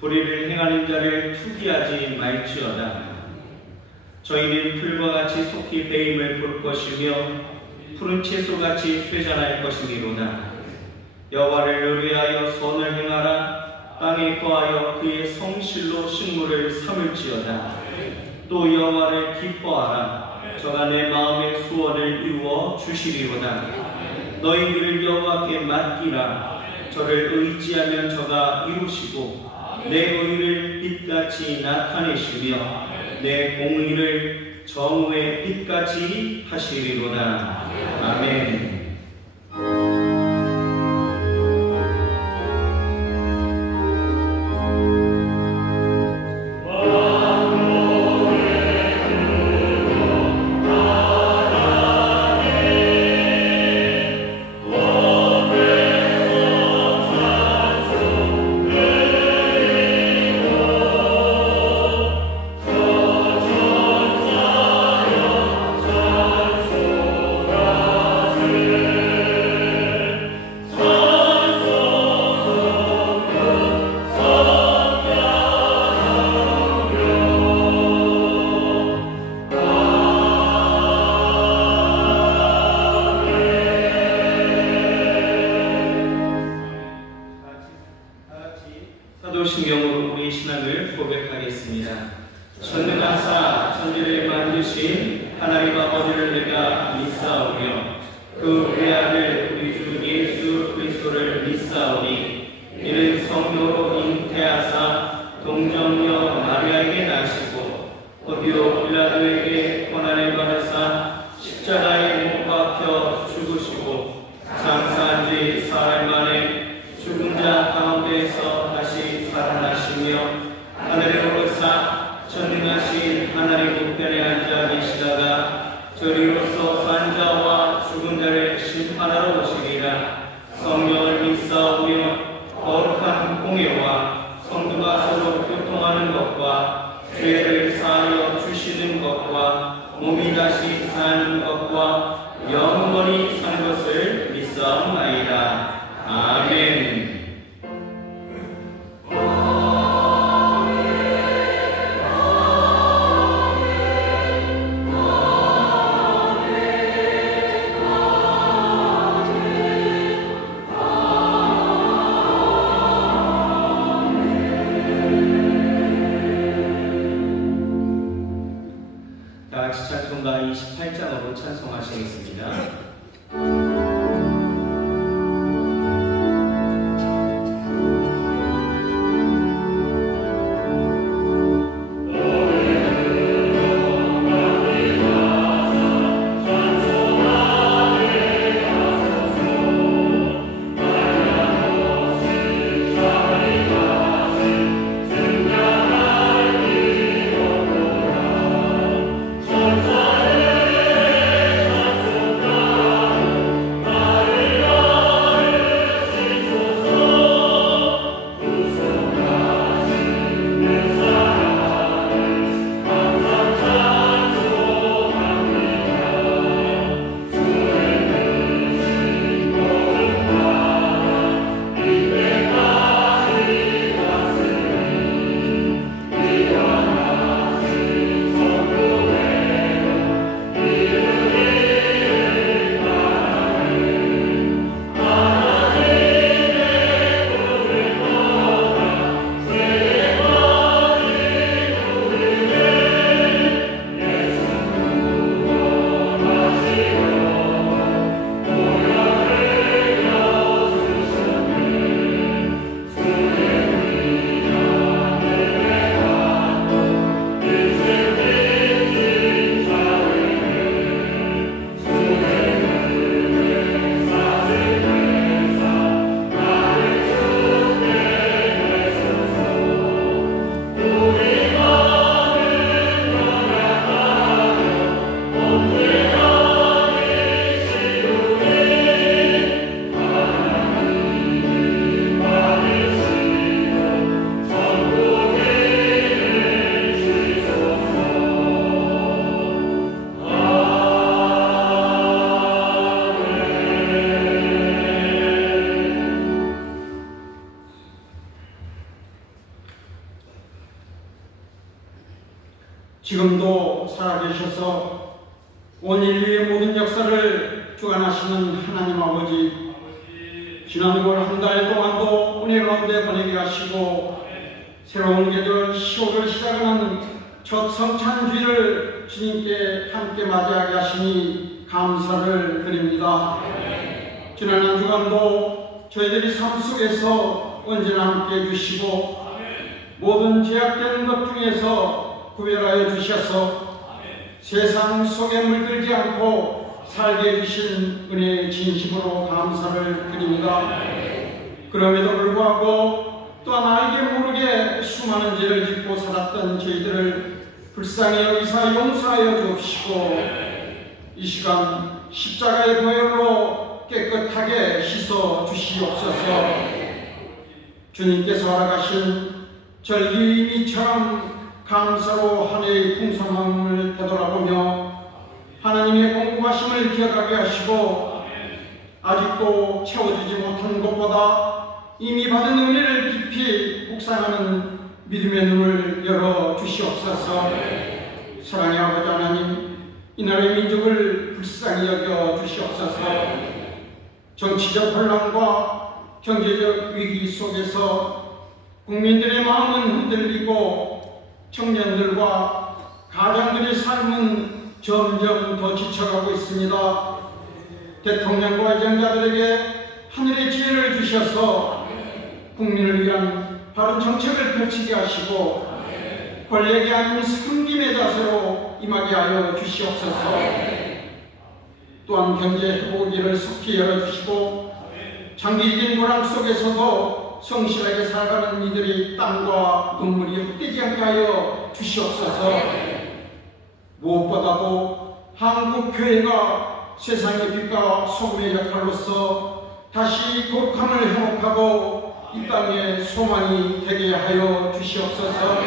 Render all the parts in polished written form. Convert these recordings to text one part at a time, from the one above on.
불의를 행하는 자를 투기하지 말지어다. 저희는 풀과 같이 속히 배임을 볼 것이며 푸른 채소같이 쇠잔할 것이미로다. 여호와를 의뢰하여 선을 행하라. 땅에 거하여 그의 성실로 식물을 삼을지어다. 또 여호와를 기뻐하라. 저가 내 마음의 소원을 이루어 주시리로다. 너희들을 여호와께 맡기라. 저를 의지하면 저가 이루시고 내 의를 빛같이 나타내시며 내 공의를 정오의 빛같이 하시리로다. 아멘. 사도신경으로 우리 신앙을 고백하겠습니다. 전능하사 천지를 만드신 하나님 아버지를 내가 믿사오며 그 외아들 우리 주 예수 그리스도를 믿사오니 이는 성령으로 잉태하사 동정녀 마리아에게 나시고 본디오 빌라도에게 고난을 받으사 십자가에 못 박혀 죽으시고 장사한 지 사흘 만에 죽은 자 가운데에서 다시 살아나시며 하늘에 오르사 전능하신 하나님 우편에 앉아 계시다가 저리로서 산 자와 죽은 자를 심판하러 오시리라. 성령을 믿사오며 거룩한 공예와 성도가 서로 교통하는 것과 죄를 사하여 주시는 것과 몸이 다시 사는 것과 영원히 사는 것을 믿사옵나이다. 아멘. 다 같이 찬송가 28장으로 찬송하시겠습니다. 살아계셔서 온 인류의 모든 역사를 주관하시는 하나님 아버지, 지난 9월 한 달 동안도 은혜 가운데 보내게 하시고 새로운 계절 10월을 시작하는 첫 성찬주일을 주님께 함께 맞이하게 하시니 감사를 드립니다. 지난 한 주간도 저희들이 삶 속에서 언제나 함께 해주시고 모든 제약되는 것 중에서 구별하여 주셔서 세상 속에 물들지 않고 살게 해주신 은혜의 진심으로 감사를 드립니다. 그럼에도 불구하고 또한 알게 모르게 수많은 죄를 짓고 살았던 저희들을 불쌍히 여기사 용서하여 주옵시고 이 시간 십자가의 보혈로 깨끗하게 씻어 주시옵소서. 주님께서 허락하신 절기미처럼 감사로 한 해의 풍성함을 되돌아보며 하나님의 공급하심을 기억하게 하시고 아직도 채워주지 못한 것보다 이미 받은 은혜를 깊이 묵상하는 믿음의 눈을 열어 주시옵소서. 사랑의 아버지 하나님, 이 나라의 민족을 불쌍히 여겨 주시옵소서. 정치적 혼란과 경제적 위기 속에서 국민들의 마음은 흔들리고 청년들과 가장들의 삶은 점점 더 지쳐가고 있습니다. 대통령과 의정자들에게 하늘의 지혜를 주셔서 국민을 위한 바른 정책을 펼치게 하시고 권력이 아닌 섬김의 자세로 임하게 하여 주시옵소서. 또한 경제 회복기를 속히 열어주시고 장기적인 불황 속에서도 성실하게 살아가는 이들의 땀과 눈물이 헛되지 않게 하여 주시옵소서. 무엇보다도 한국 교회가 세상의 빛과 소금의 역할로서 다시 거룩함을 회복하고 이 땅에 소망이 되게 하여 주시옵소서.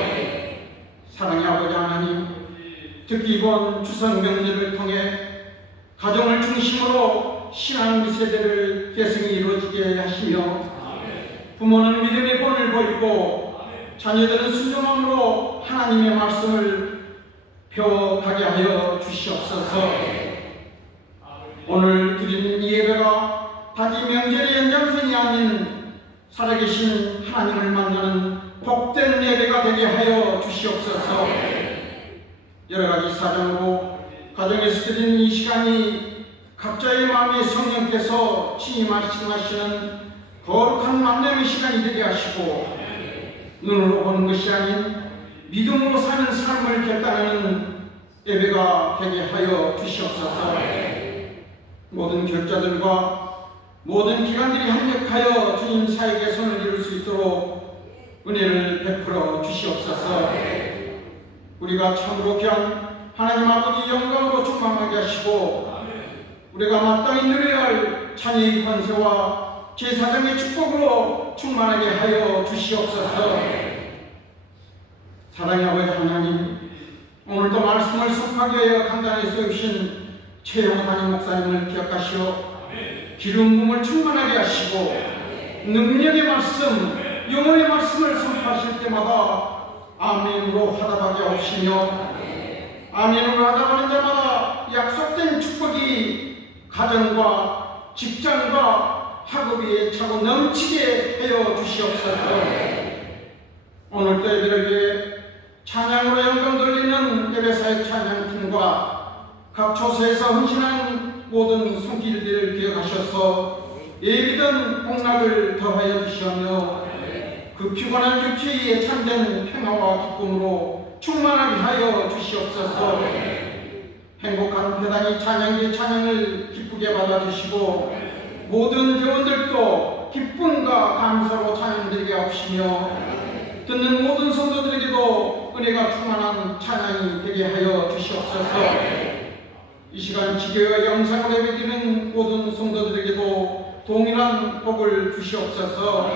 사랑의 아버지 하나님, 특히 이번 추석 명절을 통해 가정을 중심으로 신앙 세대를 계승이 이루어지게 하시며 부모는 믿음의 본을 보이고 자녀들은 순종함으로 하나님의 말씀을 배워가게 하여 주시옵소서. 오늘 드리는 이 예배가 단지 명절의 연장선이 아닌 살아계신 하나님을 만나는 복된 예배가 되게 하여 주시옵소서. 여러가지 사정으로 가정에서 드리는 이 시간이 각자의 마음에 성령께서 침임하시는 거룩한 만남의 시간이 되게 하시고 눈으로 보는 것이 아닌 믿음으로 사는 삶을 결단하는 예배가 되게 하여 주시옵소서. 모든 교육자들과 모든 기관들이 합력하여 주님 사역의 손을 이룰 수 있도록 은혜를 베풀어 주시옵소서. 우리가 참으로 귀한 하나님 아버지 영광으로 충만하게 하시고 우리가 마땅히 누려야 할 자녀의 권세와 제사장의 축복으로 충만하게 하여 주시옵소서. 사랑의 아버지 하나님, 오늘도 말씀을 선포하게 하여 강단에 세우신 최영호 담임 목사님을 기억하시어 기름 부음을 충만하게 하시고 능력의 말씀, 영혼의 말씀을 선포하실 때마다 아멘으로 화답하게 하시며 아멘으로 화답하는 자마다 약속된 축복이 가정과 직장과 학업에 차고 넘치게 하여 주시옵소서. 오늘도 예배를 위해 찬양으로 영광 돌리는 예배사역 찬양팀과 각 초소에서 헌신한 모든 손길들을 기억하셔서 예비된 복락을 더하여 주시며 그 피곤한 육체의 참된 평화와 기쁨으로 충만하게 하여 주시옵소서. 행복한 배단이 찬양의 찬양을 기쁘게 받아주시고 모든 회원들도 기쁨과 감사로 찬양드리게 하시며 듣는 모든 성도들에게도 은혜가 충만한 찬양이 되게 하여 주시옵소서. 이 시간 지교와 영상으로 예배드리는 모든 성도들에게도 동일한 복을 주시옵소서.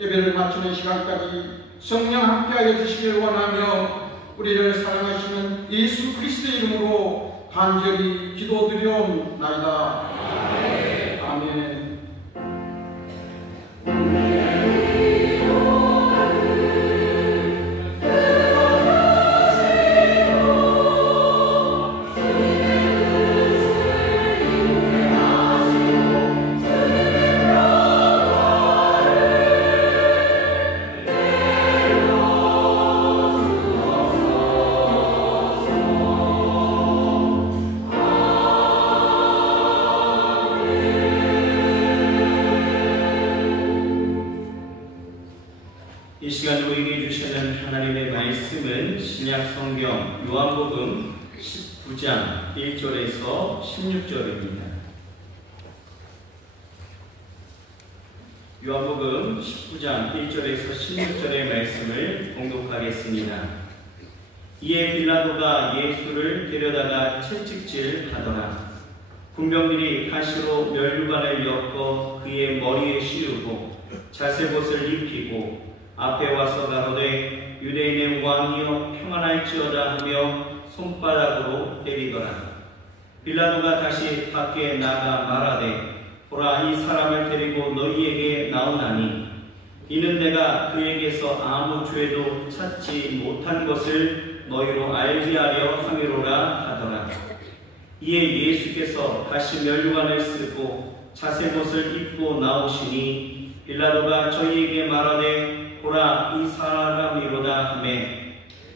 예배를 마치는 시간까지 성령 함께하여 주시길 원하며 우리를 사랑하시는 예수 그리스도의 이름으로 간절히 기도드리옵나이다. 아멘. 신약성경 요한복음 19장 1절에서 16절입니다. 요한복음 19장 1절에서 16절의 말씀을 봉독하겠습니다. 이에 빌라도가 예수를 데려다가 채찍질하더라. 군병들이 가시로 면류관을 엮어 그의 머리에 씌우고 자색옷을 입히고 앞에 와서 가로되 유대인의 왕이여 평안할지어다 하며 손바닥으로 때리더라. 빌라도가 다시 밖에 나가 말하되 보라, 이 사람을 데리고 너희에게 나오나니 이는 내가 그에게서 아무 죄도 찾지 못한 것을 너희로 알게 하려 함이로라 하더라. 이에 예수께서 다시 면류관을 쓰고 자색옷을 입고 나오시니 빌라도가 저희에게 말하되 보라, 이 사람이로다 하매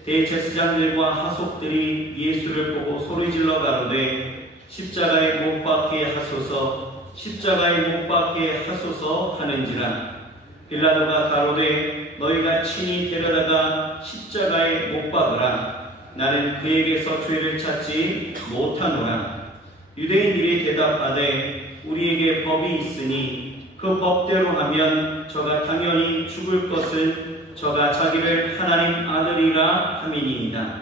대제사장들과 하속들이 예수를 보고 소리질러 가로되 십자가에 못 박게 하소서, 십자가에 못 박게 하소서 하는지라. 빌라도가 가로되 너희가 친히 데려다가 십자가에 못 박으라. 나는 그에게서 죄를 찾지 못하노라. 유대인들이 대답하되 우리에게 법이 있으니 그 법대로 하면 저가 당연히 죽을 것은 저가 자기를 하나님 아들이라 함이니이다.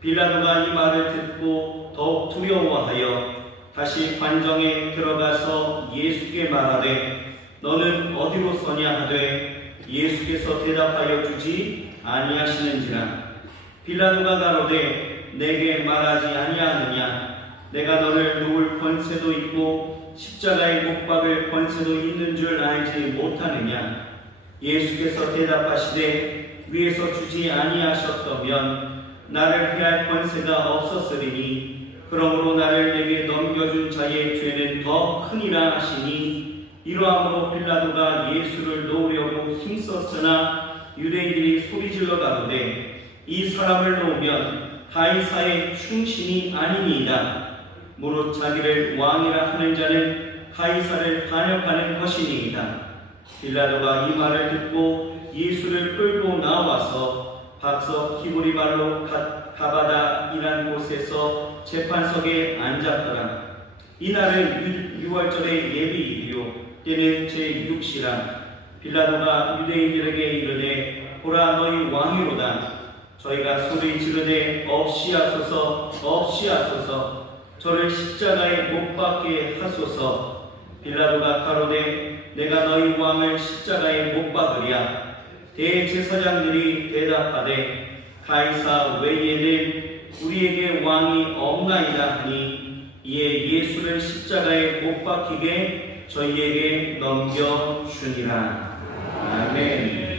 빌라도가 이 말을 듣고 더욱 두려워하여 다시 관정에 들어가서 예수께 말하되 너는 어디로 서냐 하되 예수께서 대답하여 주지 아니하시는지라. 빌라도가 가로되 내게 말하지 아니하느냐? 내가 너를 놓을 권세도 있고 십자가에 못 박을 권세도 있는 줄 알지 못하느냐? 예수께서 대답하시되 위에서 주지 아니하셨다면 나를 피할 권세가 없었으리니 그러므로 나를 내게 넘겨준 자의 죄는 더 크니라 하시니 이러함으로 빌라도가 예수를 놓으려고 힘썼으나 유대인들이 소리질러 가로되 이 사람을 놓으면 가이사의 충신이 아니니이다. 무릇 자기를 왕이라 하는 자는 가이사를 반역하는 것이니이다. 빌라도가 이 말을 듣고 예수를 끌고 나와서 박석 히브리발로 가바다이란 곳에서 재판석에 앉았더라. 이날은 유월절의 예비일이요 때는 제6시라. 빌라도가 유대인들에게 이르되 보라, 너희 왕이로다. 저희가 소리 지르되 없이하소서, 없이하소서, 저를 십자가에 못 박게 하소서. 빌라도가 가로되 내가 너희 왕을 십자가에 못 박으랴. 대제사장들이 대답하되 가이사 외에는 우리에게 왕이 없나이다 하니 이에 예수를 십자가에 못 박히게 저희에게 넘겨주니라. 아멘.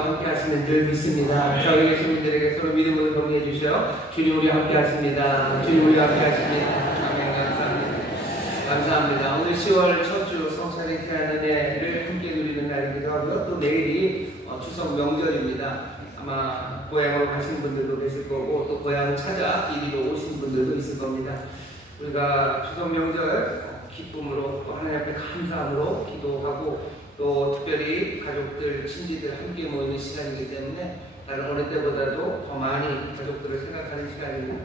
우리와 함께 하시는 줄 믿습니다. 저희 계신 분들에게 서로 믿음으로 격려해 주셔요. 주님 우리와 함께 하십니다. 주님 우리와 함께 하십니다. 아멘. 감사합니다. 감사합니다. 오늘 10월 첫 주 성찬의 귀한 은혜를 함께 누리는 날이기도 하고요. 또 내일이 추석 명절입니다. 아마 고향으로 가시는 분들도 계실 거고 또 고향 찾아 이리로 오신 분들도 있을 겁니다. 우리가 추석 명절 기쁨으로 또 하나님 앞에 감사함으로 기도하고 또 특별히 가족들, 친지들 함께 모이는 시간이기 때문에 다른 어느 때보다도 더 많이 가족들을 생각하는 시간입니다.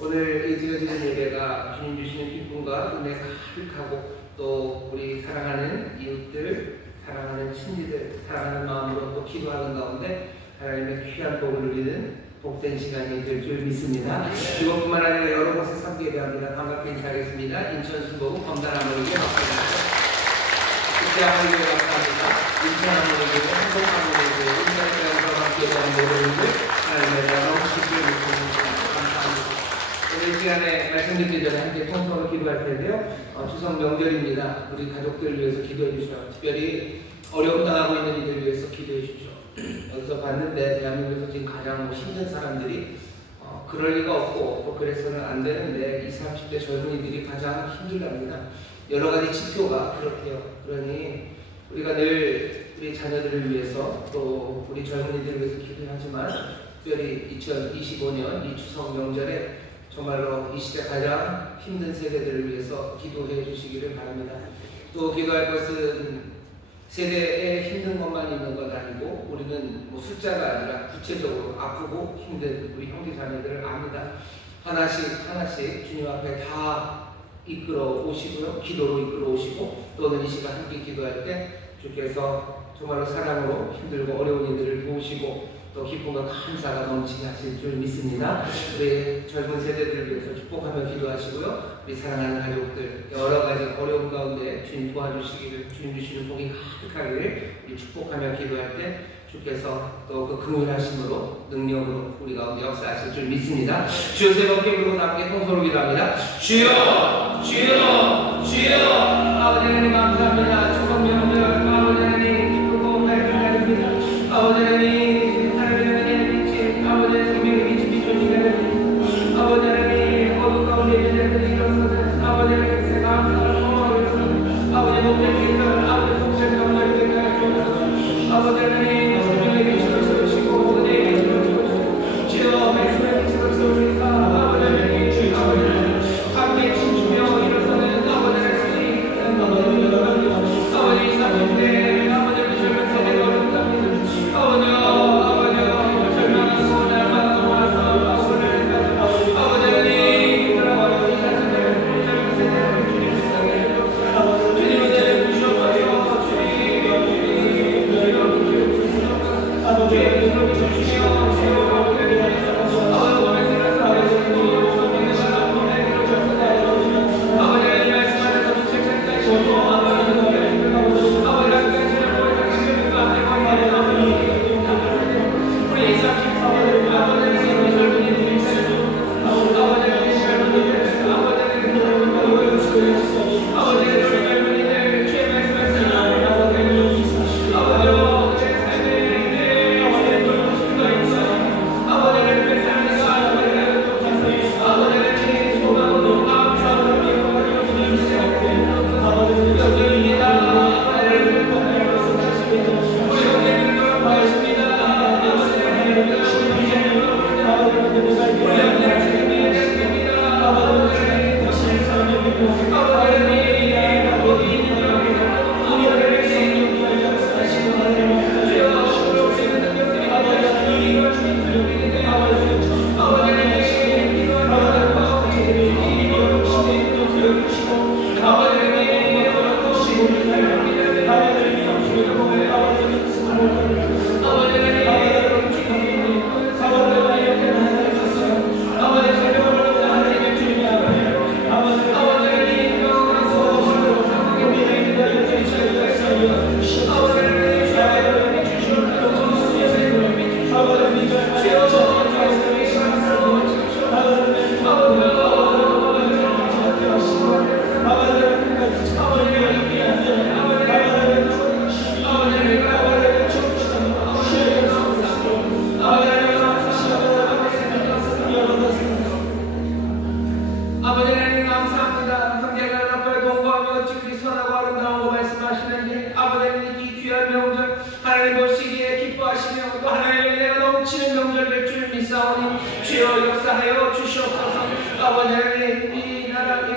오늘 이 드려지는 예배가 주님 주시는 기쁨과 은혜 가득하고 또 우리 사랑하는 이웃들, 사랑하는 친지들, 사랑하는 마음으로 또 기도하는 가운데 하나님의 귀한 복을 누리는 복된 시간이 될 줄 믿습니다. 이것뿐만 아니라 여러 곳에 함께 예배합니다. 반갑게 인사하겠습니다. 인천 순복음 검단하모에게 박수입니다. 국제하모에게 감사합니다. 인천하모에게, 한국하모에게, 인천에서 함께 예배하는 모든 분들 하나님의 나라로 쉽게 믿습니다. 감사합니다. 오늘 시간에 말씀 듣기 전에 함께 통성으로 기도할 텐데요. 추석 명절입니다. 우리 가족들 위해서 기도해 주셔요. 특별히 어려움 당하고 있는 이들 위해서 기도해 주십시오. 여기서 봤는데 대한민국에서 지금 가장 힘든 사람들이 그럴 리가 없고 또 그래서는 안 되는데 20, 30대 젊은이들이 가장 힘들답니다. 여러 가지 지표가 그렇대요. 그러니 우리가 늘 우리 자녀들을 위해서 또 우리 젊은이들을 위해서 기도하지만 특별히 2025년 이 추석 명절에 정말로 이 시대 가장 힘든 세대들을 위해서 기도해 주시기를 바랍니다. 또 기도할 것은 세대에 힘든 것만 있는 건 아니고 우리는 뭐 숫자가 아니라 구체적으로 아프고 힘든 우리 형제 자매들을 압니다. 하나씩 하나씩 주님 앞에 다 이끌어 오시고요. 기도로 이끌어 오시고 또는 이 시간 함께 기도할 때 주께서 정말로 사랑으로 힘들고 어려운 이들을 도우시고 또 기쁨과 감사가 넘치게 하실 줄 믿습니다. 우리 젊은 세대들을 위해서 축복하며 기도하시고요. 우리 사랑하는 가족들 여러 가지 어려움 가운데 주님 도와주시기를 주님 주시는 복이 가득하기를 우리 축복하며 기도할 때 주께서 또 그 긍휼하심으로 능력으로 우리 가운데 역사하실 줄 믿습니다. 주여 세 번 깨부르고 함께 통성으로 기도합니다. 주여 주여 주여 아버지 하나님 감사합니다. 추석 명절 아버지 하나님 기쁘고 밝은 날입니다. 아버지 하나님 아버지 하나님 어둠 가운데 예배들이 일어서는 아버지 하나님 새 감사를 소망하고 있어서 아버지 복된 길들 아버지 복된 가운데 예배가 주옵소서. 아버지 하나님 성령의 빛을 쏘시고 은혜의 빛을 쏘시고 주여 말씀의 빛을 쏘시사 아버지 하나님 아버지 하나님 함께 춤추며 일어서는 아버지 하나님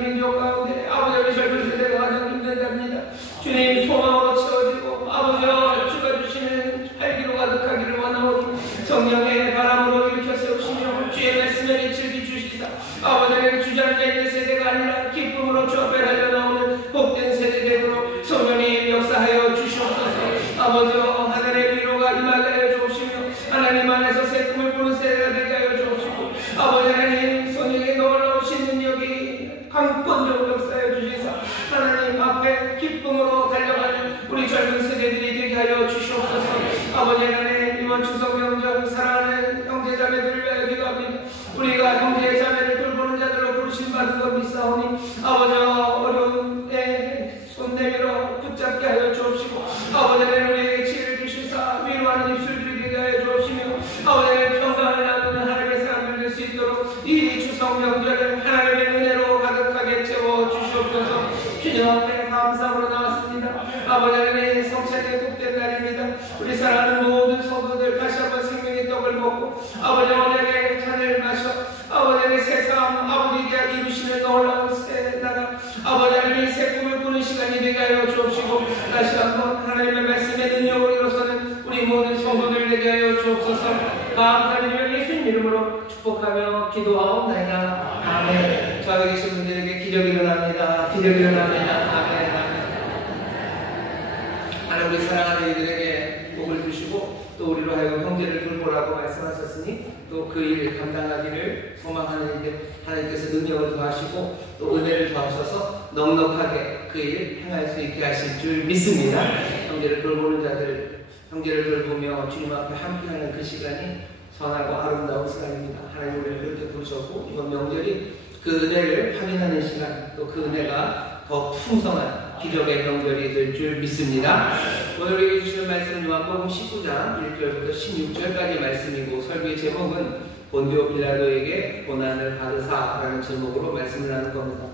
민족 가운데 아버지의 젊은 세대가 가장 힘들답니다. 주님 소망으로 채워지고 아버지여 주가 주시는 활기로 가득하기를 원하오니 성령의 바람으로 일으켜 세우시며 주의 말씀에 빛을 비추시사 아버지의 주저앉아 있는 세대가 아니라 기쁨으로 주 앞에 달려나오는 복된 세대 되도록 성령이 역사하여 주시옵소서. 아버지여 하늘의 위로가 임하게 하여 주옵시며 하나님 안에서 새 꿈을 꾸는 세대가 되게 하여 주옵시고 아버지 하나님 성령의 놀라우신 능력이 강권적으로 역사하여 주시사 하나님 앞에 기쁨으로 달려가는 우리 젊은 세대들이 되게 하여 주시옵소서. 아버지 하나님 이번 추석 명절 사랑하는 형제자매들을 위하여 기도합니다. 우리가 형제자매를 돌보는 자들로 부르심받은 것 믿사오니 아버지 어려운 때 손 내밀어 붙잡게 하여 주옵시고 아버지 하나님 우리에게 지혜를 주시사 위로하는 입술을 되게 하여 주옵시며 아버지 하나님 평강을 나누는 하나님의 사람들 될 수 있도록 이 추석 명절을 하나님의 은혜로 가득하게 채워 주시옵소서. 주님 앞에 감사함으로 나왔습니다. 아버지 하나님 성찬의 복된 날입니다. 우리 사랑하는 모든 성도들 다시 한번 생명의 떡을 먹고 아버지 언약의 잔을 마셔 아버지 하나님 새삼 아버지가 이루시는 놀라운 새 나라 아버지 하나님 새 꿈을 꾸는 시간이 되게 하여 주옵시고 다시 한번 하나님의 말씀의 능력으로 일어서는 우리 모든 성도들 되게 하여 주옵소서. 감사드리며 예수님 이름으로 축복하며 기도하옵나이다. 아멘. 저 앞에 계신 분들에게 기적이 일어납니다. 기적이 일어납니다. 아멘. 하나님 우리 사랑하는 이들에게 복을 주시고 또 우리로 하여금 형제를 돌보라고 말씀하셨으니 또 그 일 감당하기를 소망하는 이들 하나님께서 능력을 더하시고 또 은혜를 더하셔서 넉넉하게 그 일 행할 수 있게 하실 줄 믿습니다. 형제를 돌보는 자들 형제를 돌보며 주님 앞에 함께하는 그 시간이 선하고 아름다운 시간입니다. 하나님 우리를 그렇게 부르셨고 이번 명절이 그 은혜를 확인하는 시간 또 그 은혜가 더 풍성한 기적의 명절이 될 줄 믿습니다. 오늘 우리에게 주시는 말씀은 요한복음 19장 1절부터 16절까지 말씀이고 설교의 제목은 본디오 빌라도에게 고난을 받으사라는 제목으로 말씀을 하는 겁니다.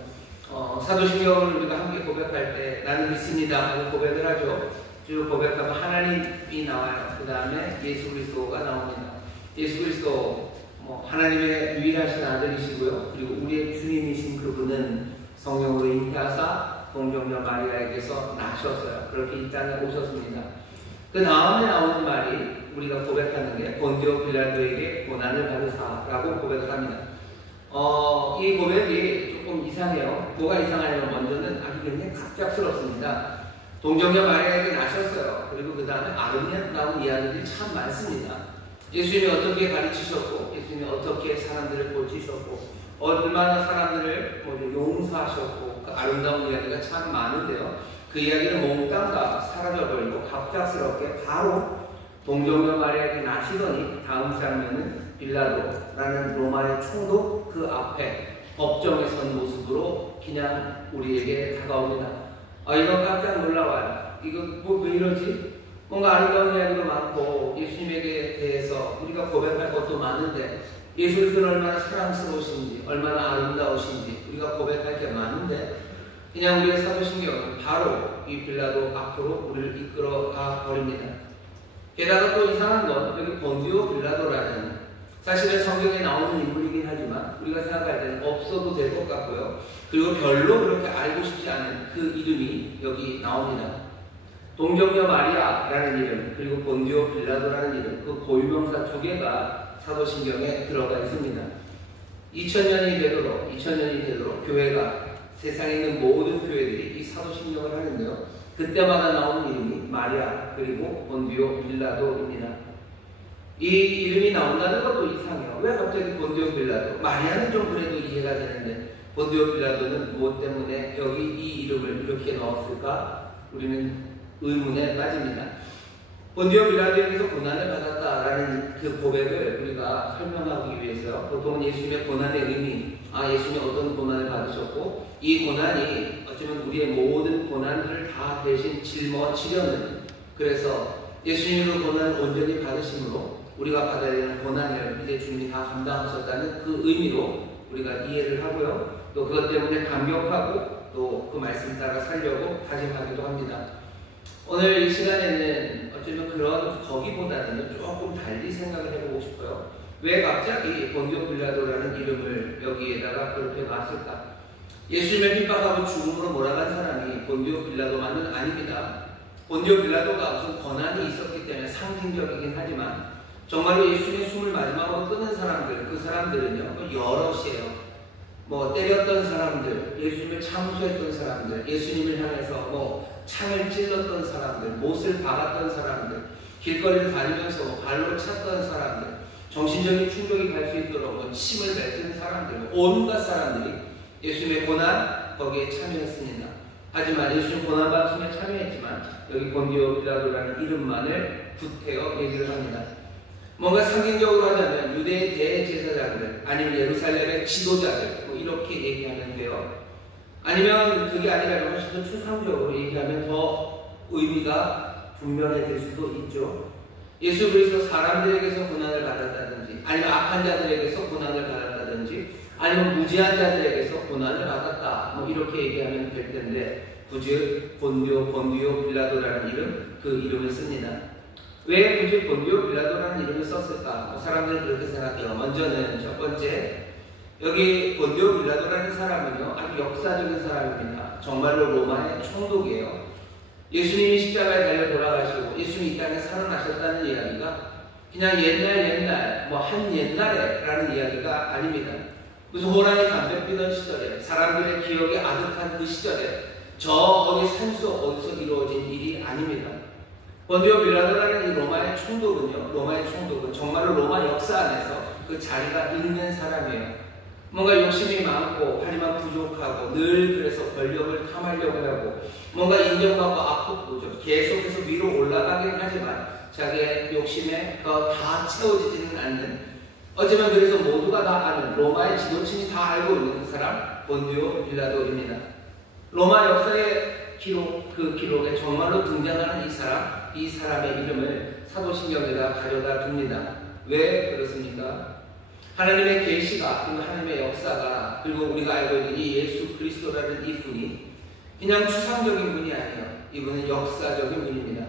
사도신경을 우리가 함께 고백할 때 나는 믿습니다 하고 고백을 하죠. 쭉 고백하면 하나님이 나와요. 그 다음에 예수 그리스도가 나옵니다. 예수 그리스도 하나님의 유일하신 아들이시고요. 그리고 우리의 주님이신 그분은 성령으로 잉태하사 동정녀 마리아에게서 나셨어요. 그렇게 이 땅에 오셨습니다. 그 다음에 나오는 말이 우리가 고백하는 게 본디오 빌라도에게 고난을 받으사라고 고백을 합니다. 이 고백이 조금 이상해요. 뭐가 이상하냐면 먼저는 아주 굉장히 갑작스럽습니다. 동정녀 마리아에게 나셨어요. 그리고 그 다음에 아름다운 이야기들이 참 많습니다. 예수님이 어떻게 가르치셨고 예수님이 어떻게 사람들을 고치셨고 얼마나 사람들을 용서하셨고 그 아름다운 이야기가 참 많은데요. 그 이야기는 몽땅 다 사라져버리고 갑작스럽게 바로 동정녀 마리아에게 나시더니 다음 장면은 빌라도라는 로마의 총독 그 앞에 법정에 선 모습으로 그냥 우리에게 다가옵니다. 이건 깜짝 놀라워요. 이거 왜 이러지? 뭔가 아름다운 이야기도 많고 예수님에게 대해서 우리가 고백할 것도 많은데 예수 그리스도는 얼마나 사랑스러우신지 얼마나 아름다우신지 우리가 고백할 게 많은데 그냥 우리의 사도신경은 바로 이 빌라도 앞으로 우리를 이끌어 가 버립니다. 게다가 또 이상한 건 여기 본디오 빌라도라는 사실은 성경에 나오는 인물이긴 하지만 우리가 생각할 때는 없어도 될 것 같고요. 그리고 별로 그렇게 알고 싶지 않은 그 이름이 여기 나옵니다. 동정녀 마리아라는 이름 그리고 본디오 빌라도라는 이름 그 고유명사 두 개가 사도신경에 들어가 있습니다. 2000년이 되도록 교회가 세상에 있는 모든 교회들이 이 사도신경을 하는데요. 그때마다 나오는 이름이 마리아 그리고 본디오 빌라도입니다. 이 이름이 나온다는 것도 이상해요. 왜 갑자기 본디오 빌라도? 마리아는 좀 그래도 이해가 되는데 본디오 빌라도는 무엇 때문에 여기 이 이름을 이렇게 넣었을까? 우리는 의문에 빠집니다. 본디오 빌라도에게서 고난을 받았다라는 그 고백을 우리가 설명하기 위해서요. 보통은 예수님의 고난의 의미, 예수님이 어떤 고난을 받으셨고 이 고난이 어쩌면 우리의 모든 고난들을 다 대신 짊어지려는 그래서 예수님이 그 고난을 온전히 받으심으로 우리가 받아야 되는 고난을 이제 주님이 다 감당하셨다는 그 의미로 우리가 이해를 하고요. 또 그것 때문에 감격하고 또 그 말씀 따라 살려고 다짐하기도 합니다. 오늘 이 시간에는 어쩌면 그런 거기보다는 조금 달리 생각을 해보고 싶어요. 왜 갑자기 본디오 빌라도라는 이름을 여기에다가 그렇게 놨을까? 예수님을 핍박하고 죽음으로 몰아간 사람이 본디오 빌라도만은 아닙니다. 본디오 빌라도가 무슨 권한이 있었기 때문에 상징적이긴 하지만 정말로 예수님의 숨을 마지막으로 끊은 사람들, 그 사람들은요 여럿이에요. 때렸던 사람들, 예수님을 참수했던 사람들, 예수님을 향해서 창을 찔렀던 사람들, 못을 박았던 사람들, 길거리를 다니면서 발로 찼던 사람들, 정신적인 충격이 갈 수 있도록 침을 뱉은 사람들, 온갖 사람들이 예수님의 고난 거기에 참여했습니다. 하지만 예수님 고난 방송에 참여했지만 여기 본디오 빌라도라는 이름만을 구태여 얘기를 합니다. 뭔가 상징적으로 하자면 유대의 대제사장들 아니면 예루살렘의 지도자들 이렇게 얘기하면 돼요. 아니면 그게 아니라 훨씬 더 추상적으로 얘기하면 더 의미가 분명해질 수도 있죠. 예수 그리스도 사람들에게서 고난을 받았다든지 아니면 악한 자들에게서 고난을 받았다든지 아니면 무지한 자들에게서 고난을 받았다 이렇게 얘기하면 될 텐데 굳이 본디오 빌라도라는 이름, 그 이름을 씁니다. 왜 굳이 본디오 빌라도라는 이름을 썼을까? 사람들은 그렇게 생각해요. 먼저는 첫 번째, 여기 본디오 빌라도라는 사람은요 아주 역사적인 사람입니다. 정말로 로마의 총독이에요. 예수님이 십자가에 달려 돌아가시고 예수님이 이 땅에 살아나셨다는 이야기가 그냥 옛날 한 옛날에라는 이야기가 아닙니다. 무슨 호랑이 담배 피던 시절에 사람들의 기억이 아득한 그 시절에 저 어디 산속 어디서 이루어진 일이 아닙니다. 본디오 빌라도라는 이 로마의 총독은 정말로 로마 역사 안에서 그 자리가 있는 사람이에요. 뭔가 욕심이 많고 하지만 부족하고 늘 그래서 권력을 탐하려고 하고 뭔가 인정받고 아프고 계속해서 위로 올라가긴 하지만 자기의 욕심에 다 채워지지는 않는, 어쩌면 그래서 모두가 다 아는, 로마의 지도층이 다 알고 있는 사람 본디오 빌라도입니다. 로마 역사의 그 기록에 정말로 등장하는 이 사람의 이름을 사도신경에다 가져다 둡니다. 왜 그렇습니까? 하나님의 계시가, 그리고 하나님의 역사가, 그리고 우리가 알고 있는 이 예수 그리스도라는 이 분이 그냥 추상적인 분이 아니에요. 이분은 역사적인 분입니다.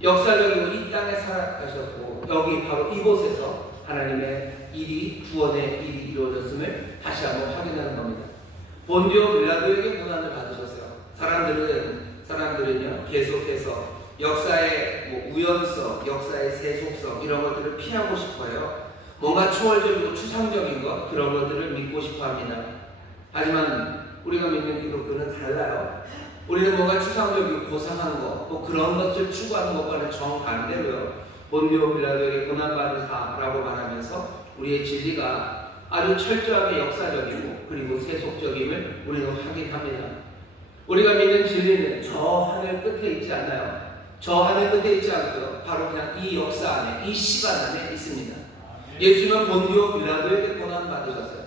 역사적으로 이 땅에 살아가셨고 여기 바로 이곳에서 하나님의 일이, 구원의 일이 이루어졌음을 다시 한번 확인하는 겁니다. 본디오 빌라도에게 고난을 받으셨어요. 사람들은요 계속해서 역사의 우연성, 역사의 세속성 이런 것들을 피하고 싶어요. 뭔가 초월적이고 추상적인 것, 그런 것들을 믿고 싶어 합니다. 하지만 우리가 믿는 기독교는 달라요. 우리는 뭔가 추상적이고 고상한 것, 또 그런 것을 추구하는 것과는 정반대로요. 본디오 빌라도에게 고난받으사라고 말하면서 우리의 진리가 아주 철저하게 역사적이고 그리고 세속적임을 우리는 확인합니다. 우리가 믿는 진리는 저 하늘 끝에 있지 않아요. 저 하늘 끝에 있지 않고요. 바로 그냥 이 역사 안에, 이 시간 안에 있습니다. 예수님은 본디오 빌라도에게 고난받으셨어요.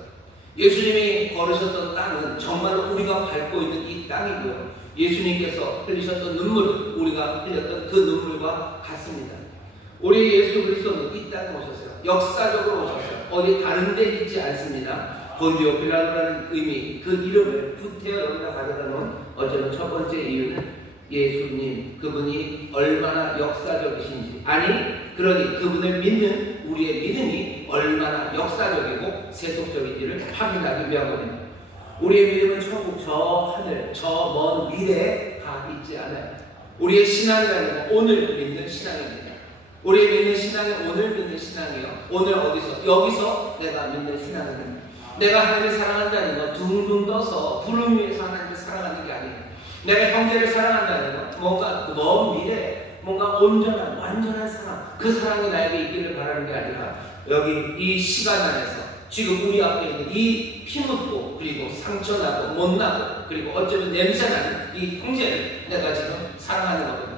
예수님이 걸으셨던 땅은 정말로 우리가 밟고 있는 이 땅이고요. 예수님께서 흘리셨던 눈물은 우리가 흘렸던 그 눈물과 같습니다. 우리 예수 그리스도는 이 땅에 오셨어요. 역사적으로 오셨어요. 어디 다른 데 있지 않습니다. 본디오 빌라도라는 의미, 그 이름을 구태여 여기다 가져다 놓은 어쩌면 첫 번째 이유는 예수님, 그분이 얼마나 역사적이신지, 그러니 그분을 믿는 우리의 믿음이 얼마나 역사적이고 세속적인지를 확인하기 위한 겁니다. 우리의 믿음은 천국 저 하늘, 저 먼 미래에 다 있지 않아요. 우리의 신앙이라는 건 오늘 믿는 신앙입니다. 우리의 믿는 신앙은 오늘 믿는 신앙이에요. 오늘 어디서? 여기서 내가 믿는 신앙입니다. 내가 하나님을 사랑한다는 건 둥둥 떠서 구름 위에서 하나님을 사랑하는 게 아니에요. 내가 형제를 사랑한다는 건 뭔가 먼 미래에 뭔가 온전한 완전한 사랑, 그 사랑이 나에게 있기를 바라는 게 아니라 여기 이 시간 안에서 지금 우리 앞에 있는 이 피묻고 그리고 상처나고 못나고 그리고 어쩌면 냄새나는 이 형제를 내가 지금 사랑하는 겁니다.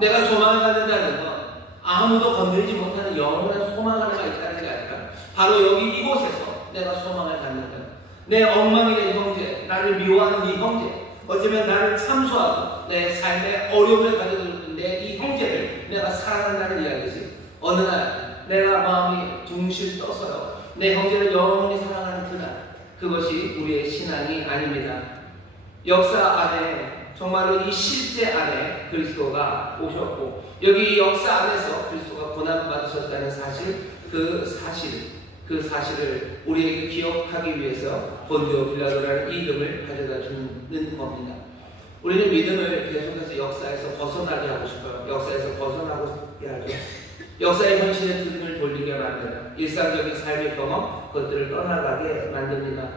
내가 소망을 갖는다는 건 아무도 건드리지 못하는 영원한 소망 하나가 있다는 게 아니라 바로 여기 이곳에서 내가 소망을 갖는 거예요. 내 엉망이 된 형제, 나를 미워하는 이 형제, 어쩌면 나를 참소하고 내 삶에 어려움을 가져들는 내 이 형제를 내가 사랑한다는 이야기지. 어느 날 내가 마음이 둥실 떠서요 내 형제를 영원히 사랑하는 그날, 그것이 우리의 신앙이 아닙니다. 역사 안에 정말로 이 실제 안에 그리스도가 오셨고 여기 역사 안에서 그리스도가 고난받으셨다는 사실, 그 그 사실을 우리에게 기억하기 위해서 본디오 빌라도라는 이 이름을 가져다 주는 겁니다. 우리는 믿음을 계속해서 역사에서 벗어나게 하고 싶어요. 역사에서 벗어나게 하죠. 역사의 현실에 등을 돌리게 만드는 일상적인 삶의 경험, 그것들을 떠나가게 만듭니다.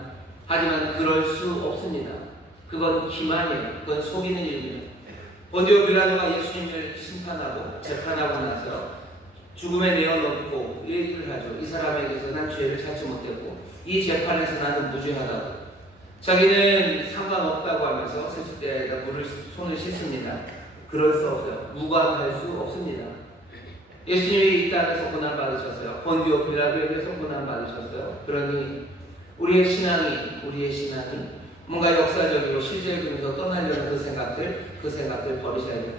하지만 그럴 수 없습니다. 그건 기만이에요. 그건 속이는 일입니다. 본디오 빌라도가 예수님을 심판하고 재판하고 나서 죽음에 내어놓고 얘기를 하죠. 이 사람에게서 난 죄를 찾지 못했고 이 재판에서 나는 무죄하다고. 자기는 상관없다고 하면서 세숫대에다 손을 씻습니다. 그럴 수 없어요. 무관할 수 없습니다. 예수님이 이 땅에서 고난받으셨어요. 본디오 빌라도에게서 고난받으셨어요. 그러니 우리의 신앙이 뭔가 역사적이고 실제적으로 떠나려는 그 생각들 버리셔야 돼요.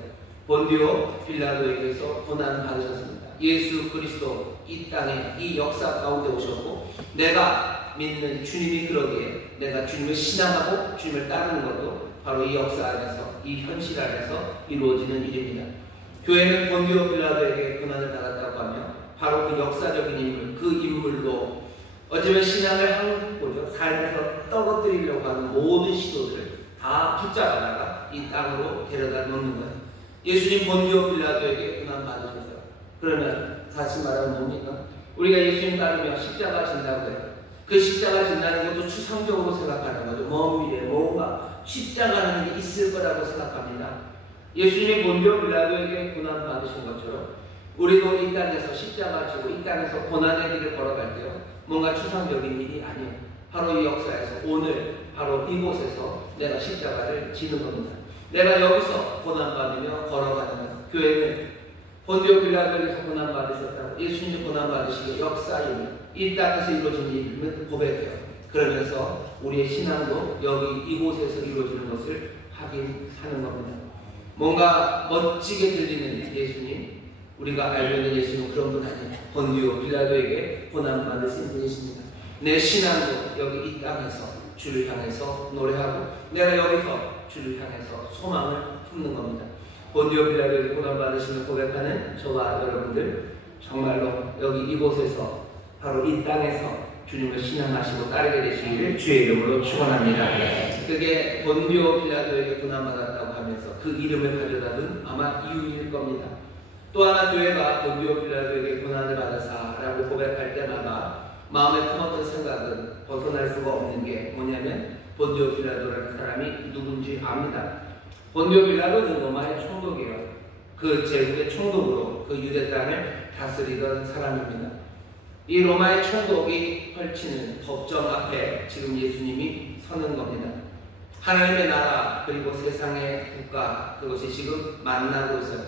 본디오 빌라도에게서 고난받으셨습니다. 예수 그리스도 이 땅에 이 역사 가운데 오셨고 내가 믿는 주님이 그러기에 내가 주님을 신앙하고 주님을 따르는 것도 바로 이 역사 안에서 이 현실 안에서 이루어지는 일입니다. 교회는 본디오 빌라도에게 고난을 받았다고 하면 바로 그 역사적인 인물, 그 인물로 어쩌면 신앙을 한국보죠. 삶에서 떨어뜨리려고 하는 모든 시도들을 다 붙잡아다가 이 땅으로 데려다 놓는 거예요. 예수님 본디오 빌라도에게 고난 받으셨어요. 그러면 다시 말하면 뭡니까? 우리가 예수님 따르며 십자가 진다고 해요. 그 십자가 진다는 것도 추상적으로 생각하는 거죠. 먼 미래에 뭔가 십자가라는 게 있을 거라고 생각합니다. 예수님이 본디오 빌라도에게 고난 받으신 것처럼 우리도 이 땅에서 십자가 지고 이 땅에서 고난의 길을 걸어갈 때요. 뭔가 추상적인 일이 아니에요. 바로 이 역사에서 오늘 바로 이곳에서 내가 십자가를 지는 겁니다. 내가 여기서 고난받으며 걸어가는 것. 교회는 본디오 빌라도에게서 고난받으셨다고 예수님이 고난받으시고 역사임을 이 땅에서 이루어진 일을 고백해요. 그러면서 우리의 신앙도 여기 이곳에서 이루어지는 것을 확인하는 겁니다. 뭔가 멋지게 들리는 예수님, 우리가 알고 있는 예수님은 그런 분 아니에요. 본디오 빌라도에게 고난받으신 분이십니다. 내 신앙도 여기 이 땅에서 주를 향해서 노래하고 내가 여기서 주를 향해서 소망을 품는 겁니다. 본디오 빌라도에게 고난받으시며 고백하는 저와 여러분들 정말로 여기 이곳에서 바로 이 땅에서 주님을 신앙하시고 따르게 되시기를 주의 이름으로 축원합니다. 그게 본디오 빌라도에게 고난받았다고 하면서 그 이름을 가져다 둔 아마 이유일 겁니다. 또 하나 교회가 본디오 빌라도에게 고난을 받아사라고 고백할 때마다 마음에 품었던 생각은 벗어날 수가 없는 게 뭐냐면 본디오 빌라도라는 사람이 누군지 압니다. 본디오 빌라도는 로마의 총독이에요. 그 제국의 총독으로 그 유대 땅을 다스리던 사람입니다. 이 로마의 총독이 펼치는 법정 앞에 지금 예수님이 서는 겁니다. 하나님의 나라 그리고 세상의 국가 그것이 지금 만나고 있어요.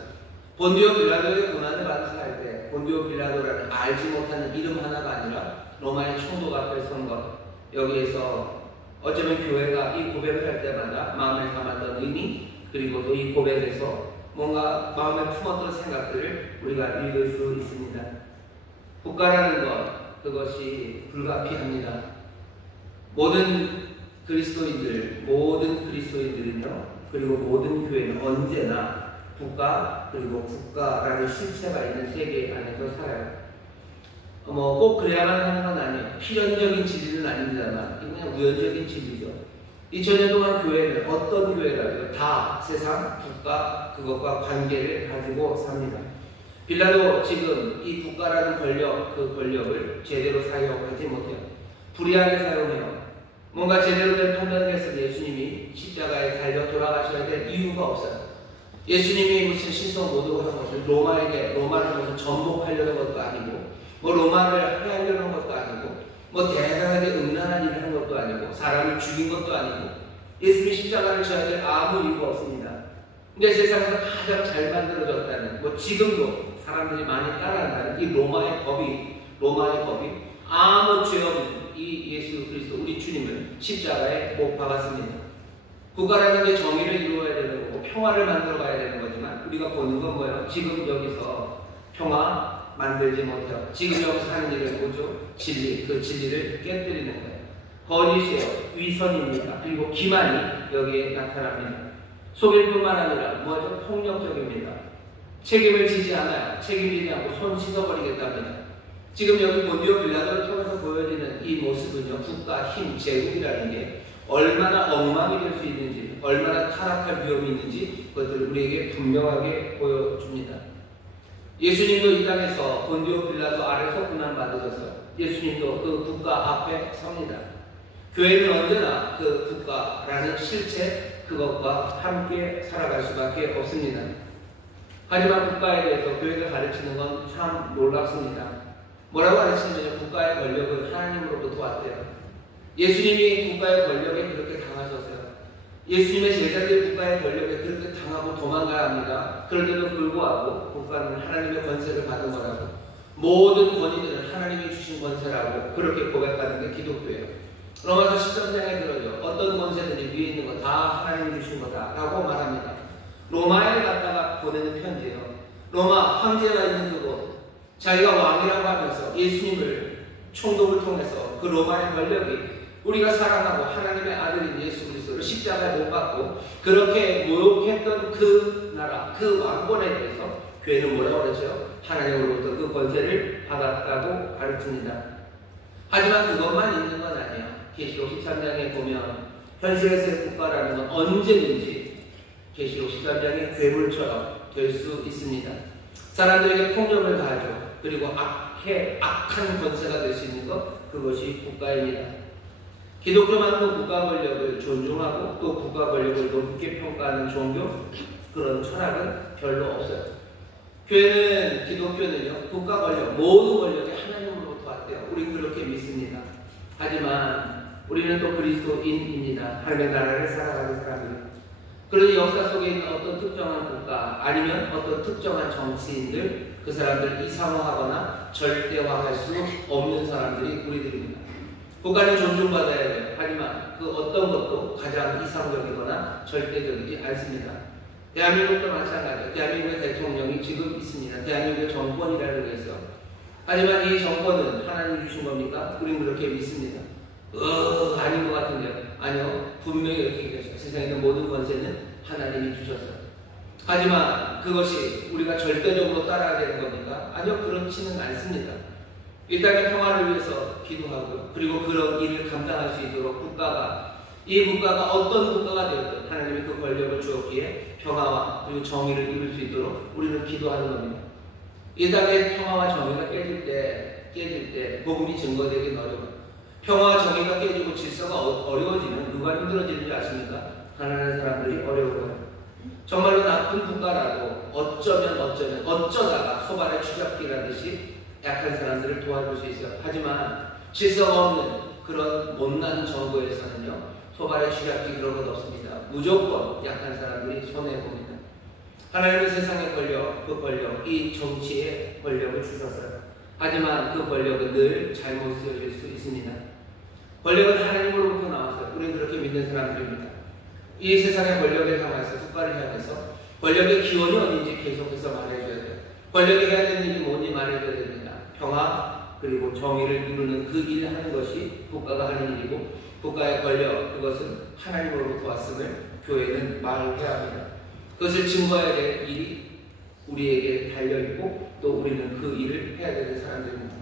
본디오 빌라도의 고난을 받으사 할 때 본디오 빌라도라는 알지 못하는 이름 하나가 아니라 로마의 총독 앞에 선 것. 여기에서 어쩌면 교회가 이 고백을 할 때마다 마음에 담았던 의미 그리고 또 이 고백에서 뭔가 마음에 품었던 생각들을 우리가 읽을 수 있습니다. 국가라는 것 그것이 불가피합니다. 모든 그리스도인들은요 그리고 모든 교회는 언제나 국가 그리고 국가라는 실체가 있는 세계 안에서 살아요. 꼭 그래야만 하는 건 아니에요. 필연적인 진리는 아닙니다만 그냥 우연적인 진리죠. 2000년 동안 교회는 어떤 교회라도 다 세상, 국가 그것과 관계를 가지고 삽니다. 빌라도 지금 이 국가라는 권력, 그 권력을 제대로 사용하지 못해요. 불의하게 사용해요. 뭔가 제대로 된 판단을 했을 때 예수님이 십자가에 달려 돌아가셔야 될 이유가 없어요. 예수님이 무슨 신성 모독을 한 것을 로마를 전복하려는 것도 아니고 로마를 해하려는 것도 아니고 대단하게 음란한 일을 한 것도 아니고 사람을 죽인 것도 아니고 예수님이 십자가를 져야 될 아무 이유가 없습니다. 근데 세상에서 가장 잘 만들어졌다는 지금도 사람들이 많이 따라한다는 이 로마의 법이 아무 죄 없는 이 예수 그리스도 우리 주님을 십자가에 못 박았습니다. 국가라는 게 정의를 이루어야 되는 거고 평화를 만들어 가야 되는 거지만 우리가 보는 건 뭐예요? 지금 여기서 평화 만들지 못해요. 지금 여기서 하는 일은 뭐죠? 진리, 그 진리를 깨뜨리는 거예요. 거짓이에요. 위선입니다. 그리고 기만이 여기에 나타납니다. 속일 뿐만 아니라 뭐죠? 폭력적입니다. 책임을 지지 않아요. 책임지지 않고 손 씻어버리겠답니다. 지금 여기 본디오 빌라도를 통해서 보여지는 이 모습은요, 국가, 힘, 제국이라는 게 얼마나 엉망이 될 수 있는지, 얼마나 타락할 위험이 있는지 그것들을 우리에게 분명하게 보여줍니다. 예수님도 이 땅에서 본디오 빌라도 아래서 고난받으셔서 예수님도 그 국가 앞에 섭니다. 교회는 언제나 그 국가라는 실체, 그것과 함께 살아갈 수밖에 없습니다. 하지만 국가에 대해서 교회가 가르치는 건 참 놀랍습니다. 뭐라고 가르치냐면 국가의 권력은 하나님으로부터 왔대요. 예수님이 국가의 권력에 그렇게 당하셨어요. 예수님의 제자들이 국가의 권력에 그렇게 당하고 도망가야 합니다. 그런데도 불구하고 국가는 하나님의 권세를 받은 거라고, 모든 권위들은 하나님이 주신 권세라고 그렇게 고백하는 게 기독교예요. 로마서 13장에 들어요. 어떤 권세들이 위에 있는 거 다 하나님이 주신 거다라고 말합니다. 로마에 갔다가 보내는 편지예요. 로마 황제가 있는 그곳, 자기가 왕이라고 하면서 예수님을 총독을 통해서 그 로마의 권력이 우리가 사랑하고 하나님의 아들인 예수 그리스도를 십자가에 못 박고 그렇게 모욕했던 그 나라, 그 왕권에 대해서 교회는 뭐라고 그러죠? 하나님으로부터 그 권세를 받았다고 가르칩니다. 하지만 그것만 있는 건 아니에요. 계시록 13장에 보면 현실에서의 국가라는 건 언제든지 계시록 13장의 괴물처럼 될 수 있습니다. 사람들에게 폭력을 가하죠. 그리고 악한 권세가 될 수 있는 것, 그것이 국가입니다. 기독교만큼 국가 권력을 존중하고 또 국가 권력을 높게 평가하는 종교, 그런 철학은 별로 없어요. 교회는, 기독교는요, 국가 권력, 모든 권력이 하나님으로부터 왔대요. 우리 그렇게 믿습니다. 하지만 우리는 또 그리스도인입니다. 하나님의 나라를 살아가는 사람이에요. 그러니 역사 속에 있는 어떤 특정한 국가, 아니면 어떤 특정한 정치인들, 그 사람들을 이상화하거나 절대화할 수 없는 사람들이 우리들입니다. 국가는 존중받아야 돼요. 하지만 그 어떤 것도 가장 이상적이거나 절대적이지 않습니다. 대한민국도 마찬가지예요. 대한민국의 대통령이 지금 있습니다. 대한민국의 정권이라는 게 있어요. 하지만 이 정권은 하나님이 주신 겁니까? 우리는 그렇게 믿습니다. 아닌 것 같은데요. 아니요. 분명히 이렇게 얘기하셔요. 세상에 있는 모든 권세는 하나님이 주셨어요. 하지만 그것이 우리가 절대적으로 따라야 되는 겁니까? 아니요. 그렇지는 않습니다. 이 땅의 평화를 위해서 기도하고요. 그리고 그런 일을 감당할 수 있도록 이 국가가 어떤 국가가 되었든 하나님이 그 권력을 주었기에 평화와 그리고 정의를 이룰 수 있도록 우리는 기도하는 겁니다. 이 땅의 평화와 정의가 깨질 때 복음이 증거되긴 어려워요. 평화와 정의가 깨지고 질서가 어려워지면 누가 힘들어지는지 아십니까? 가난한 사람들이 어려워요. 정말로 나쁜 국가라도 어쩌다가 소발의 추잡기라듯이 약한 사람들을 도와줄 수 있어요. 하지만 질서가 없는 그런 못난 정부에서는요, 소발의 추잡기 그런 것 없습니다. 무조건 약한 사람들이 손해봅니다. 하나님은 세상의 권력, 그 권력, 이 정치의 권력을 주셨어요. 하지만 그 권력은 늘 잘못 쓰여질 수 있습니다. 권력은 하나님으로부터 나왔어요. 우리는 그렇게 믿는 사람들입니다. 이 세상의 권력에 향해서, 국가를 향해서 권력의 기원이 어딘지 계속해서 말해줘야 돼요. 권력이 해야 되는 일이 뭔지 말해줘야 됩니다. 평화 그리고 정의를 이루는 그 일을 하는 것이 국가가 하는 일이고, 국가의 권력, 그것은 하나님으로부터 왔음을 교회는 말해야 합니다. 그것을 증거해야 될 일이 우리에게 달려있고 또 우리는 그 일을 해야 되는 사람들입니다.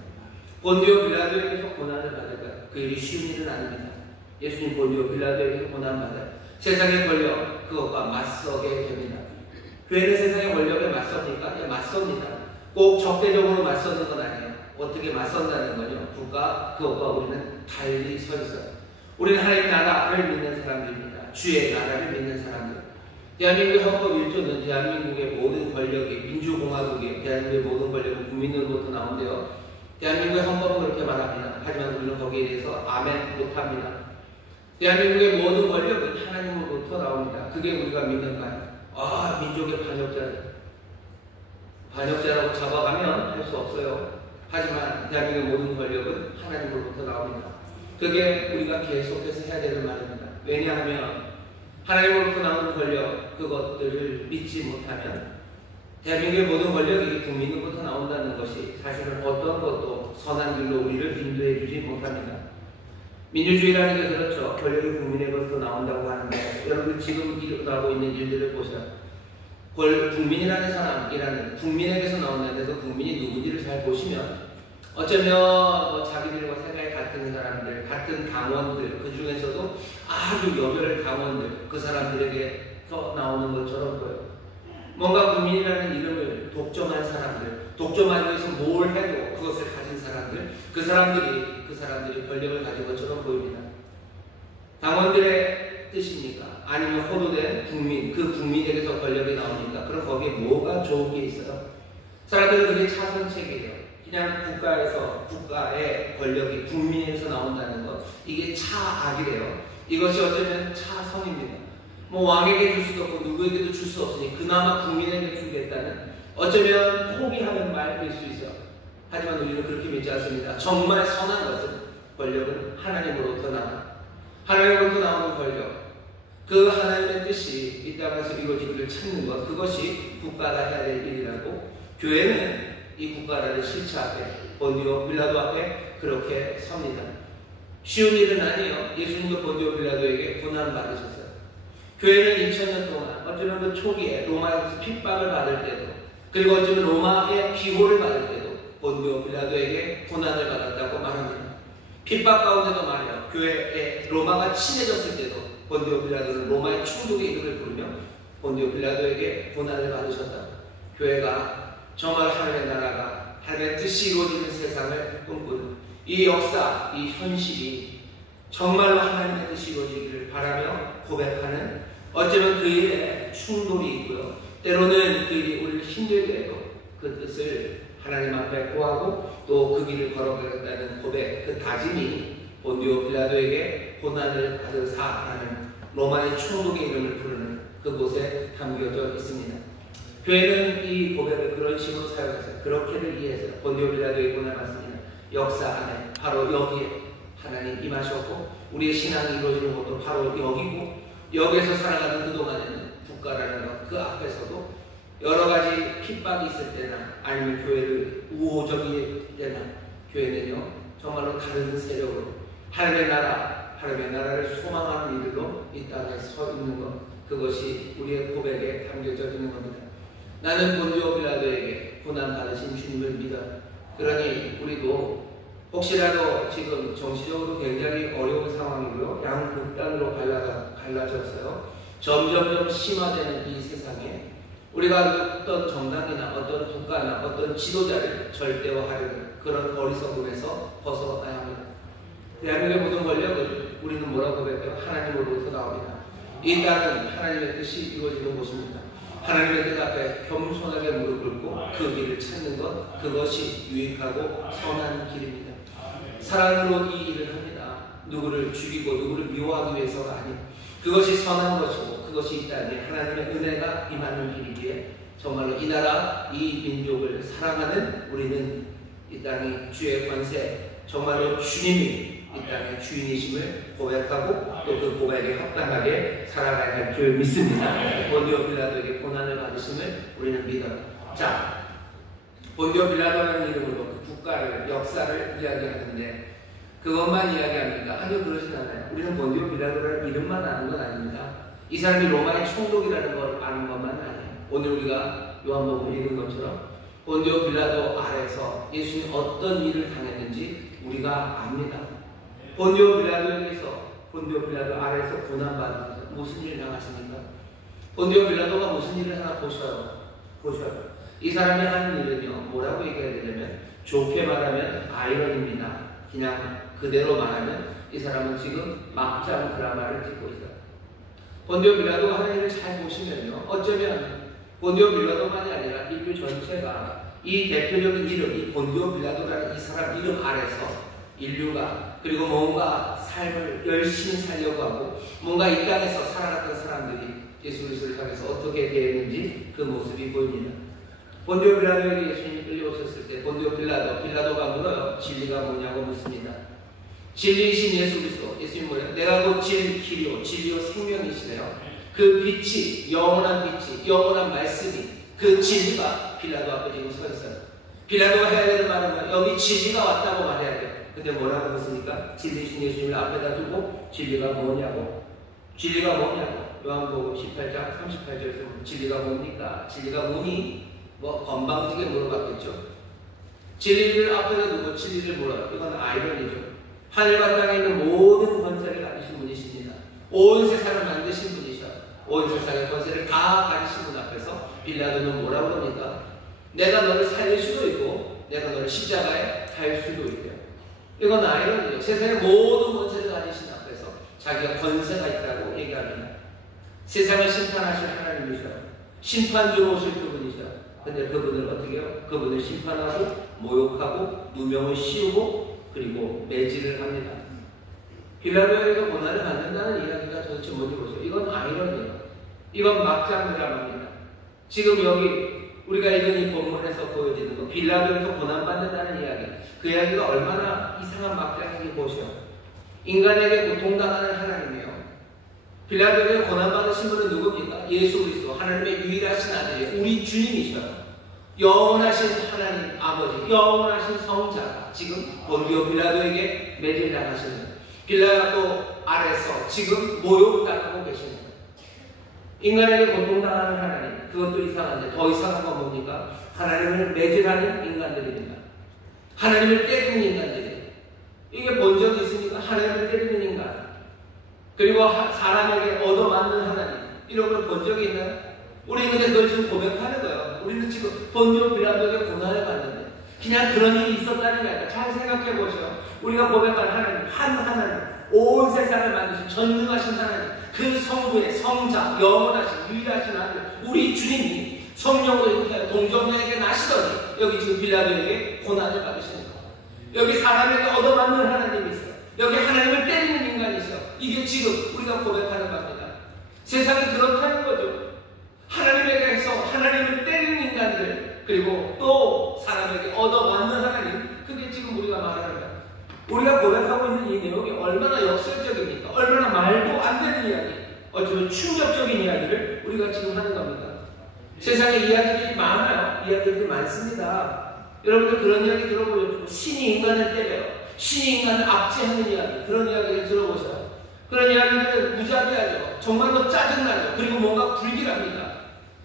본디오 빌라도에게서 고난을 받을까요? 그 일이 쉬운 일은 아닙니다. 예수님 본디오 빌라도에게서 고난받아요. 세상의 권력, 그것과 맞서게 됩니다. 교회는 세상의 권력에 맞섭니까? 예, 맞섭니다. 꼭 적대적으로 맞서는 건 아니에요. 어떻게 맞선다는 건요, 국가, 그것과 우리는 달리 서 있어요. 우리는 하나님 나라를 믿는 사람들입니다. 주의 나라를 믿는 사람들. 대한민국의 헌법 1조는 대한민국의 모든 권력이, 민주공화국의 대한민국의 모든 권력은 국민으로부터 나온대요. 대한민국의 헌법은 그렇게 말합니다. 하지만 우리는 거기에 대해서 아멘 못합니다. 대한민국의 모든 권력은 하나님으로부터 나옵니다. 그게 우리가 믿는가요? 민족의 반역자라고 잡아가면 할 수 없어요. 하지만 대한민국의 모든 권력은 하나님으로부터 나옵니다. 그게 우리가 계속해서 해야 되는 말입니다. 왜냐하면 하나님으로부터 나오는 권력, 그것들을 믿지 못하면 대한민국의 모든 권력이 국민으로부터 나온다는 것이 사실은 어떤 것도 선한 길로 우리를 인도해 주지 못합니다. 민주주의라는 게 그렇죠. 권력이 국민에게서 나온다고 하는데, 여러분 지금 일어나고 있는 일들을 보세요. 국민이라는 사람이라는 국민에게서 나온다는데 그 국민이 누군지를 잘 보시면 어쩌면 뭐 자기들과 생각이 같은 사람들, 같은 당원들, 그 중에서도 아주 여별 당원들, 그 사람들에게서 나오는 것처럼 보여요. 뭔가 국민이라는 이름을 독점한 사람들, 독점하기 위해서 뭘 해도 그것을 가진 사람들, 그 사람들이 권력을 가진 것처럼 보입니다. 당원들의 뜻입니까? 아니면 호도된 국민, 그 국민에게서 권력이 나옵니까? 그럼 거기에 뭐가 좋은 게 있어요? 사람들은 그게 차선책이에요. 그냥 국가의 권력이 국민에서 나온다는 것, 이게 차악이래요. 이것이 어쩌면 차선입니다. 뭐 왕에게 줄 수도 없고 누구에게도 줄 수 없으니 그나마 국민에게 주겠다는, 어쩌면 포기하는 말일 수 있어요. 하지만 우리는 그렇게 믿지 않습니다. 정말 선한 것은, 권력은 하나님으로부터 하나님으로부터 나오는 권력, 그 하나님의 뜻이 이 땅에서 이루어지기를 찾는 것, 그것이 국가가 해야 될 일이라고 교회는 이 국가라는 실체 앞에, 본디오 빌라도 앞에 그렇게 섭니다. 쉬운 일은 아니에요. 예수님도 본디오 빌라도에게 고난받으셨어요. 교회는 2000년 동안 어쩌면 그 초기에 로마에서 핍박을 받을 때도, 그리고 어쩌면 로마의 비호를 받을 때도 본디오 빌라도에게 고난을 받았다고 말합니다. 핍박 가운데도 말이에요. 교회에 로마가 친해졌을 때도 본디오 빌라도는 로마의 충독의 이름을 부르며 본디오 빌라도에게 고난을 받으셨다. 교회가 정말 하나님의 나라가, 하나님의 뜻이 이루어지는 세상을 꿈꾸는 이 역사, 이 현실이 정말로 하나님의 뜻이 이루어지기를 바라며 고백하는, 어쩌면 그 일에 충돌이 있고요. 때로는 그 일이 우리를 힘들게 해도 그 뜻을 하나님 앞에 구하고 또 그 길을 걸어가겠다는 고백, 그 다짐이 본디오 빌라도에게 고난을 받으사라는 로마의 총독의 이름을 부르는 그곳에 담겨져 있습니다. 교회는 이 고백을 그런 식으로 사용해서 그렇게를 이해해서 본디오 빌라도의 고난을 받습니다. 역사 안에 바로 여기에 하나님 임하셨고 우리의 신앙이 이루어지는 것도 바로 여기고, 여기에서 살아가는 그동안에는 국가라는 것, 그 앞에서도 여러 가지 핍박이 있을 때나 아니면 교회를 우호적일 때나 교회는요 정말로 다른 세력으로 하나님의 나라를 소망하는 이들로 이 땅에 서 있는 것, 그것이 우리의 고백에 담겨져 있는 겁니다. 나는 본디오 빌라도에게 고난받으신 주님을 믿어. 그러니 우리도 혹시라도 지금 정치적으로 굉장히 어려운 상황이고요, 양극단으로 갈라졌어요. 점점 심화되는 이 세상에 우리가 어떤 정당이나 어떤 국가나 어떤 지도자를 절대화하려는 그런 어리석음에서 벗어나야 합니다. 대한민국의 모든 권력을 우리는 뭐라고 고백해요? 하나님으로부터 나옵니다. 이 땅은 하나님의 뜻이 이루어지는 곳입니다. 하나님의 뜻 앞에 겸손하게 무릎 꿇고 그 길을 찾는 것, 그것이 유익하고 선한 길입니다. 사랑으로 이 일을 합니다. 누구를 죽이고 누구를 미워하기 위해서가 아니에요. 그것이 선한 것이고 그것이 이 땅에 하나님의 은혜가 임하는 길이기에 정말로 이 나라, 이 민족을 사랑하는 우리는 이 땅이 주의 권세, 정말로 주님이 이 땅의 주인이심을 고백하고 또 그 고백에 합당하게 살아가야 할 줄 믿습니다. 본디오 빌라도에게 고난을 받으심을 우리는 믿어요. 자, 본디오 빌라도라는 이름으로 그 국가를, 역사를 이야기하는데 그것만 이야기합니까? 아니요, 그러진 않아요. 우리는 본디오 빌라도라는 이름만 아는 건 아닙니다. 이 사람이 로마의 총독이라는 걸 아는 것만 아니에요. 오늘 우리가 요한복음 읽은 것처럼 본디오 빌라도 아래서 예수님이 어떤 일을 당했는지 우리가 압니다. 본디오 빌라도 아래에서 고난받으면서 무슨 일을 당하십니까? 본디오 빌라도가 무슨 일을 하나 보셔요. 이 사람이 하는 일은요, 뭐라고 얘기해야 되냐면, 좋게 말하면 아이러니입니다. 그냥 그대로 말하면 이 사람은 지금 막장 드라마를 찍고 있어요. 본디오 빌라도가 하는 일을 잘 보시면요, 어쩌면 본디오 빌라도만이 아니라 인류 전체가 이 대표적인 이름, 이 본디오 빌라도라는 이 사람 이름 아래서 인류가, 그리고 뭔가 삶을 열심히 살려고 하고 뭔가 이 땅에서 살아갔던 사람들이 예수 그리스도를 향해서 어떻게 대했는지 그 모습이 보입니다. 본디오 빌라도에게 예수님이 끌려오셨을 때 본디오 빌라도가 물어요. 진리가 뭐냐고 묻습니다. 진리이신 예수 그리스도, 예수님 뭐예요? 내가 곧 길이요 진리요 생명이시래요. 그 빛이, 영원한 빛이, 영원한 말씀이, 그 진리가 빌라도 앞에 지금 서 있어요. 빌라도가 해야 되는 말은 여기 진리가 왔다고 말해야 돼요. 근데 뭐라고 묻습니까? 진리이신 예수님을 앞에다 두고 진리가 뭐냐고. 요한복음 18장 38절에서 진리가 뭡니까? 진리가 뭐니? 건방지게 물어봤겠죠. 진리를 앞에다 두고 진리를 몰아요. 이건 아이러니죠. 하늘과 땅에 있는 모든 권세를 가지신 분이십니다. 온 세상을 만드신 분이셔. 온 세상의 권세를 다 가지신 분 앞에서 빌라도는 뭐라고 합니까? 내가 너를 살릴 수도 있고 내가 너를 십자가에 달 수도 있대요. 이건 아이러니죠. 세상의 모든 권세를 가지신 앞에서 자기가 권세가 있다고 얘기합니다. 세상을 심판하실 하나님이셔. 심판주로 오실 그분이셔. 근데 그분을 어떻게 해요? 그분을 심판하고 모욕하고 누명을 씌우고 그리고 매질을 합니다. 빌라도에게서 고난을 받는다는 이야기가 도대체 뭔지 보세요. 이건 아이러니예요. 이건 막장 드라마입니다. 지금 여기 우리가 읽은 이 본문에서 보여지는 거 빌라도에서 고난받는다는 이야기, 그 이야기가 얼마나 이상한 막장인지 보세요. 인간에게 고통당하는 하나님이에요. 빌라도에게 고난받으신 분은 누굽니까? 예수 그리스도, 하나님의 유일하신 아들이에요. 우리 주님이셔요. 영원하신 하나님 아버지, 영원하신 성자, 지금 본디오 빌라도에게 매질당하시는 거예요. 빌라도 아래서 지금 모욕당하고 계시는 거예요. 인간에게 고통당하는 하나님, 그것도 이상한데 더 이상한 건 뭡니까? 하나님을 매질하는 인간들입니다. 하나님을 때리는 인간들이에요. 이게 본 적이 있습니까? 하나님을 때리는 인간, 그리고 사람에게 얻어맞는 하나님, 이런 걸 본 적이 있나요? 우리는 근데 그걸 지금 고백하는 거예요. 우리는 지금 본디오 빌라도에게 고난을 받는데 그냥 그런 일이 있었다는 게 아니라 잘 생각해 보세요. 우리가 고백하는 하나님, 한 하나님, 온 세상을 만드신 전능하신 하나님, 그 성부의 성자, 영원하신 유일하신 아들, 우리 주님이 성령으로 이렇게 동정녀에게 나시더니 여기 지금 빌라도에게 고난을 받으시는 거예요. 여기 사람에게 얻어맞는 하나님이 있어요. 여기 하나님을 때리는 인간이 있어요. 이게 지금 우리가 고백하는 겁니다. 세상이 그렇다는 거죠. 하나님에게서 하나님을 때리는 인간들, 그리고 또 사람에게 얻어맞는 하나님, 그게 지금 우리가 말하는 거예요. 우리가 고백하고 있는 이 내용이 얼마나 역설적입니까? 얼마나 말도 안 되는 이야기, 어쩌면 충격적인 이야기를 우리가 지금 하는 겁니다. 세상에 이야기들이 많아요. 이야기들이 많습니다. 여러분들 그런 이야기 들어보셨죠? 신이 인간을 때려요. 신이 인간을 압제하는 이야기, 그런 이야기를 들어보셔요. 그런 이야기들은 무자비하죠. 정말로 짜증나죠. 그리고 뭔가 불길합니다.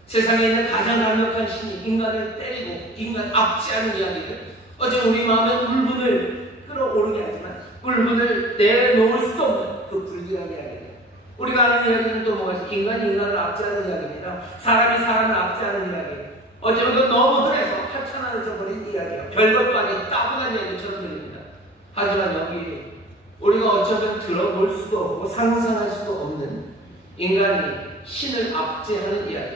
세상에 있는 가장 강력한 신이 인간을 때리고 인간 압제하는 이야기들, 어쩌면 우리 마음에 울분을 끌어오르게 하지만 울분을 내놓을 수도 없는 그 불길한 이야기들. 우리가 아는 이야기는 또 뭐가 있어요? 인간이 인간을 압제하는 이야기입니다. 사람이 사람을 압제하는 이야기. 어쩌면 그 너무 흔해서 하찮아져 버린 이야기예요. 별것도 아닌 따분한 이야기처럼 들립니다. 하지만 여기 우리가 어쩌면 들어볼 수도 없고 상상할 수도 없는 인간이 신을 압제하는 이야기,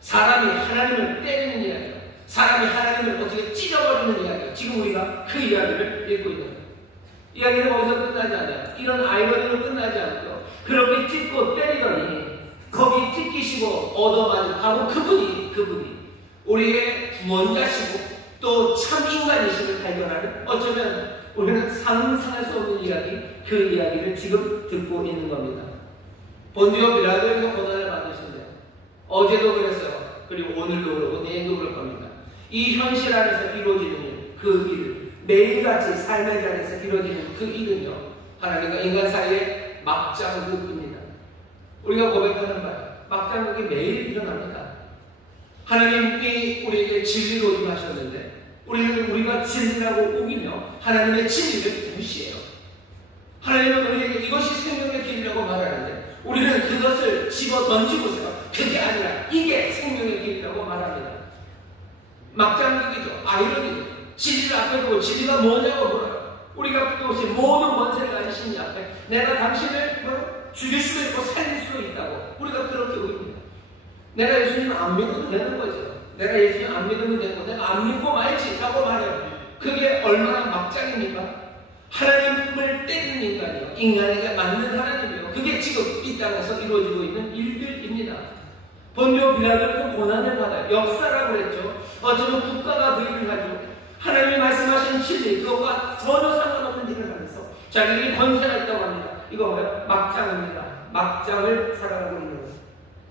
사람이 하나님을 때리는 이야기, 사람이 하나님을 어떻게 찢어버리는 이야기, 지금 우리가 그 이야기를 읽고 있는 거예요. 이야기는 거기서 끝나지 않아요. 이런 아이러니로 끝나지 않고요. 그렇게 찢고 때리더니 거기 찢기시고 얻어맞은 바로 그분이 우리의 구원자시고 또 참 인간이심을 발견하는, 어쩌면 우리는 상상할 수 없는 이야기, 그 이야기를 지금 듣고 있는 겁니다. 본디오 빌라도에서 고난을 받으신대요. 어제도 그랬어요. 그리고 오늘도 그러고 내일도 그럴 겁니다. 이 현실 안에서 이루어지는 그 일, 매일같이 삶의 자리에서 이루어지는 그 일은요, 하나님과 인간 사이의 막장극입니다. 우리가 고백하는 바요, 막장극이 매일 일어납니다. 하나님이 우리에게 진리로 임하셨는데 우리는 우리가 진리라고 우기며 하나님의 진리를 무시해요. 하나님은 우리에게 이것이 생명의 길이라고 말하는데 우리는 그것을 집어 던지고서 그게 아니라 이게 생명의 길이라고 말합니다. 막장극이죠. 아이러니죠. 진리를 앞에 두고 진리가 뭐냐고 물어요. 우리가 또시 모든 권세를 가지신 이 앞에 내가 당신을 죽일 수도 있고 살릴 수도 있다고 우리가 그렇게 우깁니다. 내가 예수님 안 믿어도 되는 거죠. 내가 예수님 안 믿으면 되고 내가 안 믿고 말지 라고 말해요. 그게 얼마나 막장입니까? 하나님을 때리는 인간이요, 인간에게 맞는 하나님이요, 그게 지금 이 땅에서 이루어지고 있는 일들입니다. 본디오 빌라도에서 고난을 받아요. 역사라고 그랬죠. 어쩌면 국가가 그 일을 하죠. 하나님이 말씀하신 진리, 그것과 전혀 상관없는 일을 하면서 자기들이 권세가 있다고 합니다. 이거 뭐예요? 막장입니다. 막장을 살아가고 있는 거예요.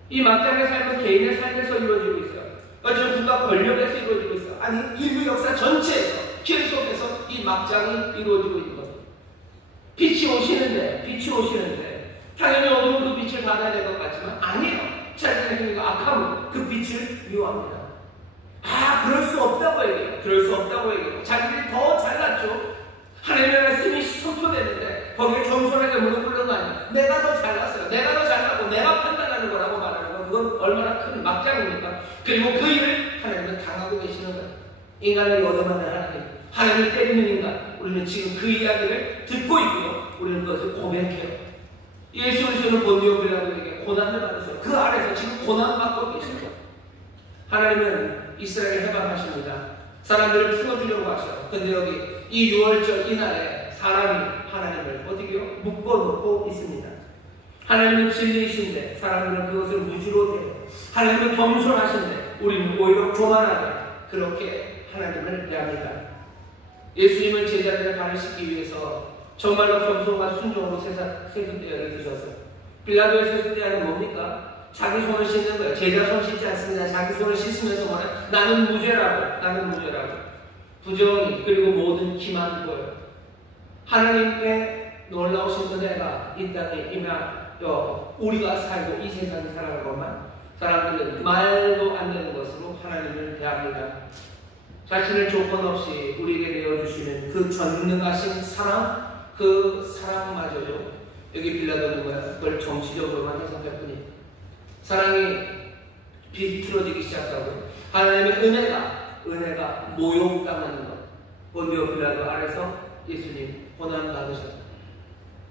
이 막장의 삶은 개인의 삶에서 이루어지고 있어요. 어쩌면 국가 권력에서 이루어지고 있어요. 아니 인류 역사 전체에서 길 속에서 이 막장이 이루어지고 있는 거예요. 빛이 오시는데 당연히 어두운 그 빛을 받아야 될 것 같지만 아니에요. 자신의 악함은 그 빛을 미워합니다. 그럴 수 없다고 얘기해요. 그럴 수 없다고 얘기해요. 자기들이 더 잘났죠. 하나님의 말씀이 선포되는데 거기에 겸손하게 무릎 꿇는 거 아니에요. 내가 더 잘났어요. 내가 더 잘났고 내가 판단하는 거라고 말하는 거, 그건 얼마나 큰 막장입니까? 그리고 그 일을 하나님은 당하고 계시는 거예요. 인간을 얻어맞는 하나님을 때리는 인간, 우리는 지금 그 이야기를 듣고 있고요. 우리는 그것을 고백해요. 예수 그리스도는 본디오 빌라도에게 고난을 받으세요. 그 안에서 지금 고난받고 계십니다. 하나님은 이스라엘을 해방하십니다. 사람들을 풀어주려고 하셔요. 근데 여기 이 6월절 이날에 사람이 하나님을 어떻게요? 묶어놓고 있습니다. 하나님은 진리이신데 사람들은 그것을 무지로 대해요. 하나님은 겸손하신데 우리는 오히려 교만하게 그렇게 하나님을 대합니다. 예수님은 제자들을 가르치기 위해서 정말로 겸손과 순종으로 세숫대야를 드셨어요. 빌라도의 세숫대야는 뭡니까? 자기 손을 씻는 거예요. 제자 손 씻지 않습니다. 자기 손을 씻으면서 뭐래? 나는 무죄라고. 나는 무죄라고. 부정이 그리고 모든 기만이 보여요. 하나님의 놀라우신 은혜가 이 땅에 임하여 우리가 살고 이 세상에 살아갈 것만 사람들은 말도 안 되는 것으로 하나님을 대합니다. 자신을 조건 없이 우리에게 내어주시는 그 전능하신 사랑, 그 사랑마저도 여기 빌라도는 뭐야? 그걸 정치적으로만 해석할 뿐이에요. 사랑이 비틀어지기 시작하고 하나님의 은혜가 모욕당하는 것. 본디오 빌라도 아래서 예수님 고난 받으셨다.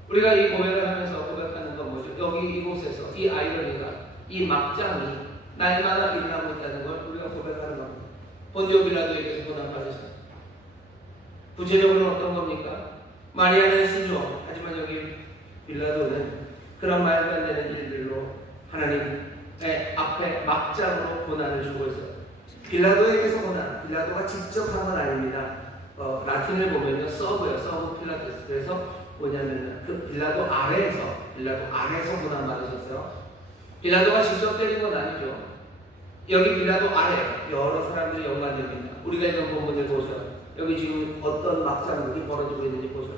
우리가 이 고백을 하면서 고백하는 건 뭐죠? 여기 이곳에서 이 아이러니가, 이 막장이 날마다 일어나고 있다는 걸 우리가 고백하는 겁니다. 본디오 빌라도에게서 고난 받으셨다. 구체적으로 어떤 겁니까? 마리아는 순종, 하지만 여기 빌라도는 그런 말도 안 되는 일들로 하나님의 앞에 막장으로 고난을 주고 있어요. 빌라도에게서 고난, 빌라도가 직접 한 건 아닙니다. 라틴을 보면요, 서브 필라토스. 그래서 뭐냐면 그 빌라도 아래에서 고난 받으셨어요. 빌라도가 직접 때린 건 아니죠. 여기 빌라도 아래 여러 사람들이 연관됩니다. 우리가 이런 부분을 보셔요. 여기 지금 어떤 막장들이 벌어지고 있는지 보셔요.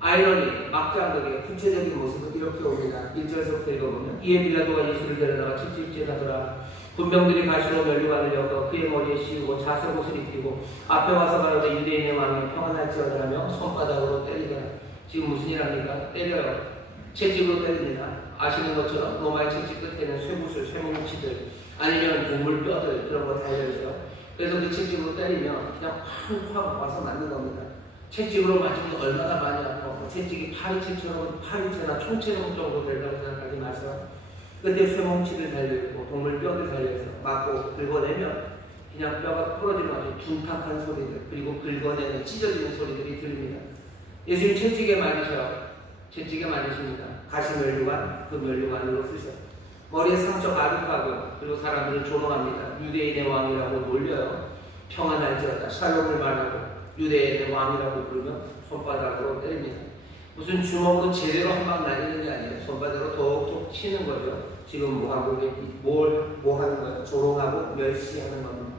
아이러니, 막장들의 구체적인 모습은 이렇게 옵니다. 1절에서부터 읽어보면 이에 빌라도가 예수를 데려다가 찝찝째 하더라. 군병들이 가시로 면류관을 엮어 그의 머리에 씌우고 자색옷을 입히고 앞에 와서 말하되 유대인의 왕이 평안할지어다 하며 손바닥으로 때리더라. 지금 무슨 일 합니까? 때려요. 채찍으로 때립니다. 아시는 것처럼 로마의 채찍 끝에는 쇠구슬, 쇠뭉치들 아니면 동물 뼈들 그런 거 달려있어요. 그래서 그 채찍으로 때리면 그냥 쾅쾅 와서 맞는 겁니다. 채찍으로 맞으면 얼마나 많이 아파요. 채찍이 파리채처럼 파리채나 총채용 정도 된다고 생각하지 마세요. 그때 쇠뭉치를 달려있고 동물 뼈를 달려서 맞고 긁어내면 그냥 뼈가 부러지면 아주 둔탁한 소리들, 그리고 긁어내는 찢어지는 소리들이 들립니다. 예수님 채찍에 맞으셔. 채찍에 맞으십니다. 가시 면류관, 그 면류관으로 쓰셔. 머리에 상처 가득하고 그리고 사람들을 조롱합니다. 유대인의 왕이라고 놀려요. 평안할지어다. 샬롬을 말하고 유대인의 왕이라고 부르면 손바닥으로 때립니다. 무슨 주먹으로 제대로 한 방 날리는 게 아니에요. 손바닥으로 톡톡 치는 거죠. 지금 뭐 하는 거예요? 조롱하고 멸시하는 겁니다.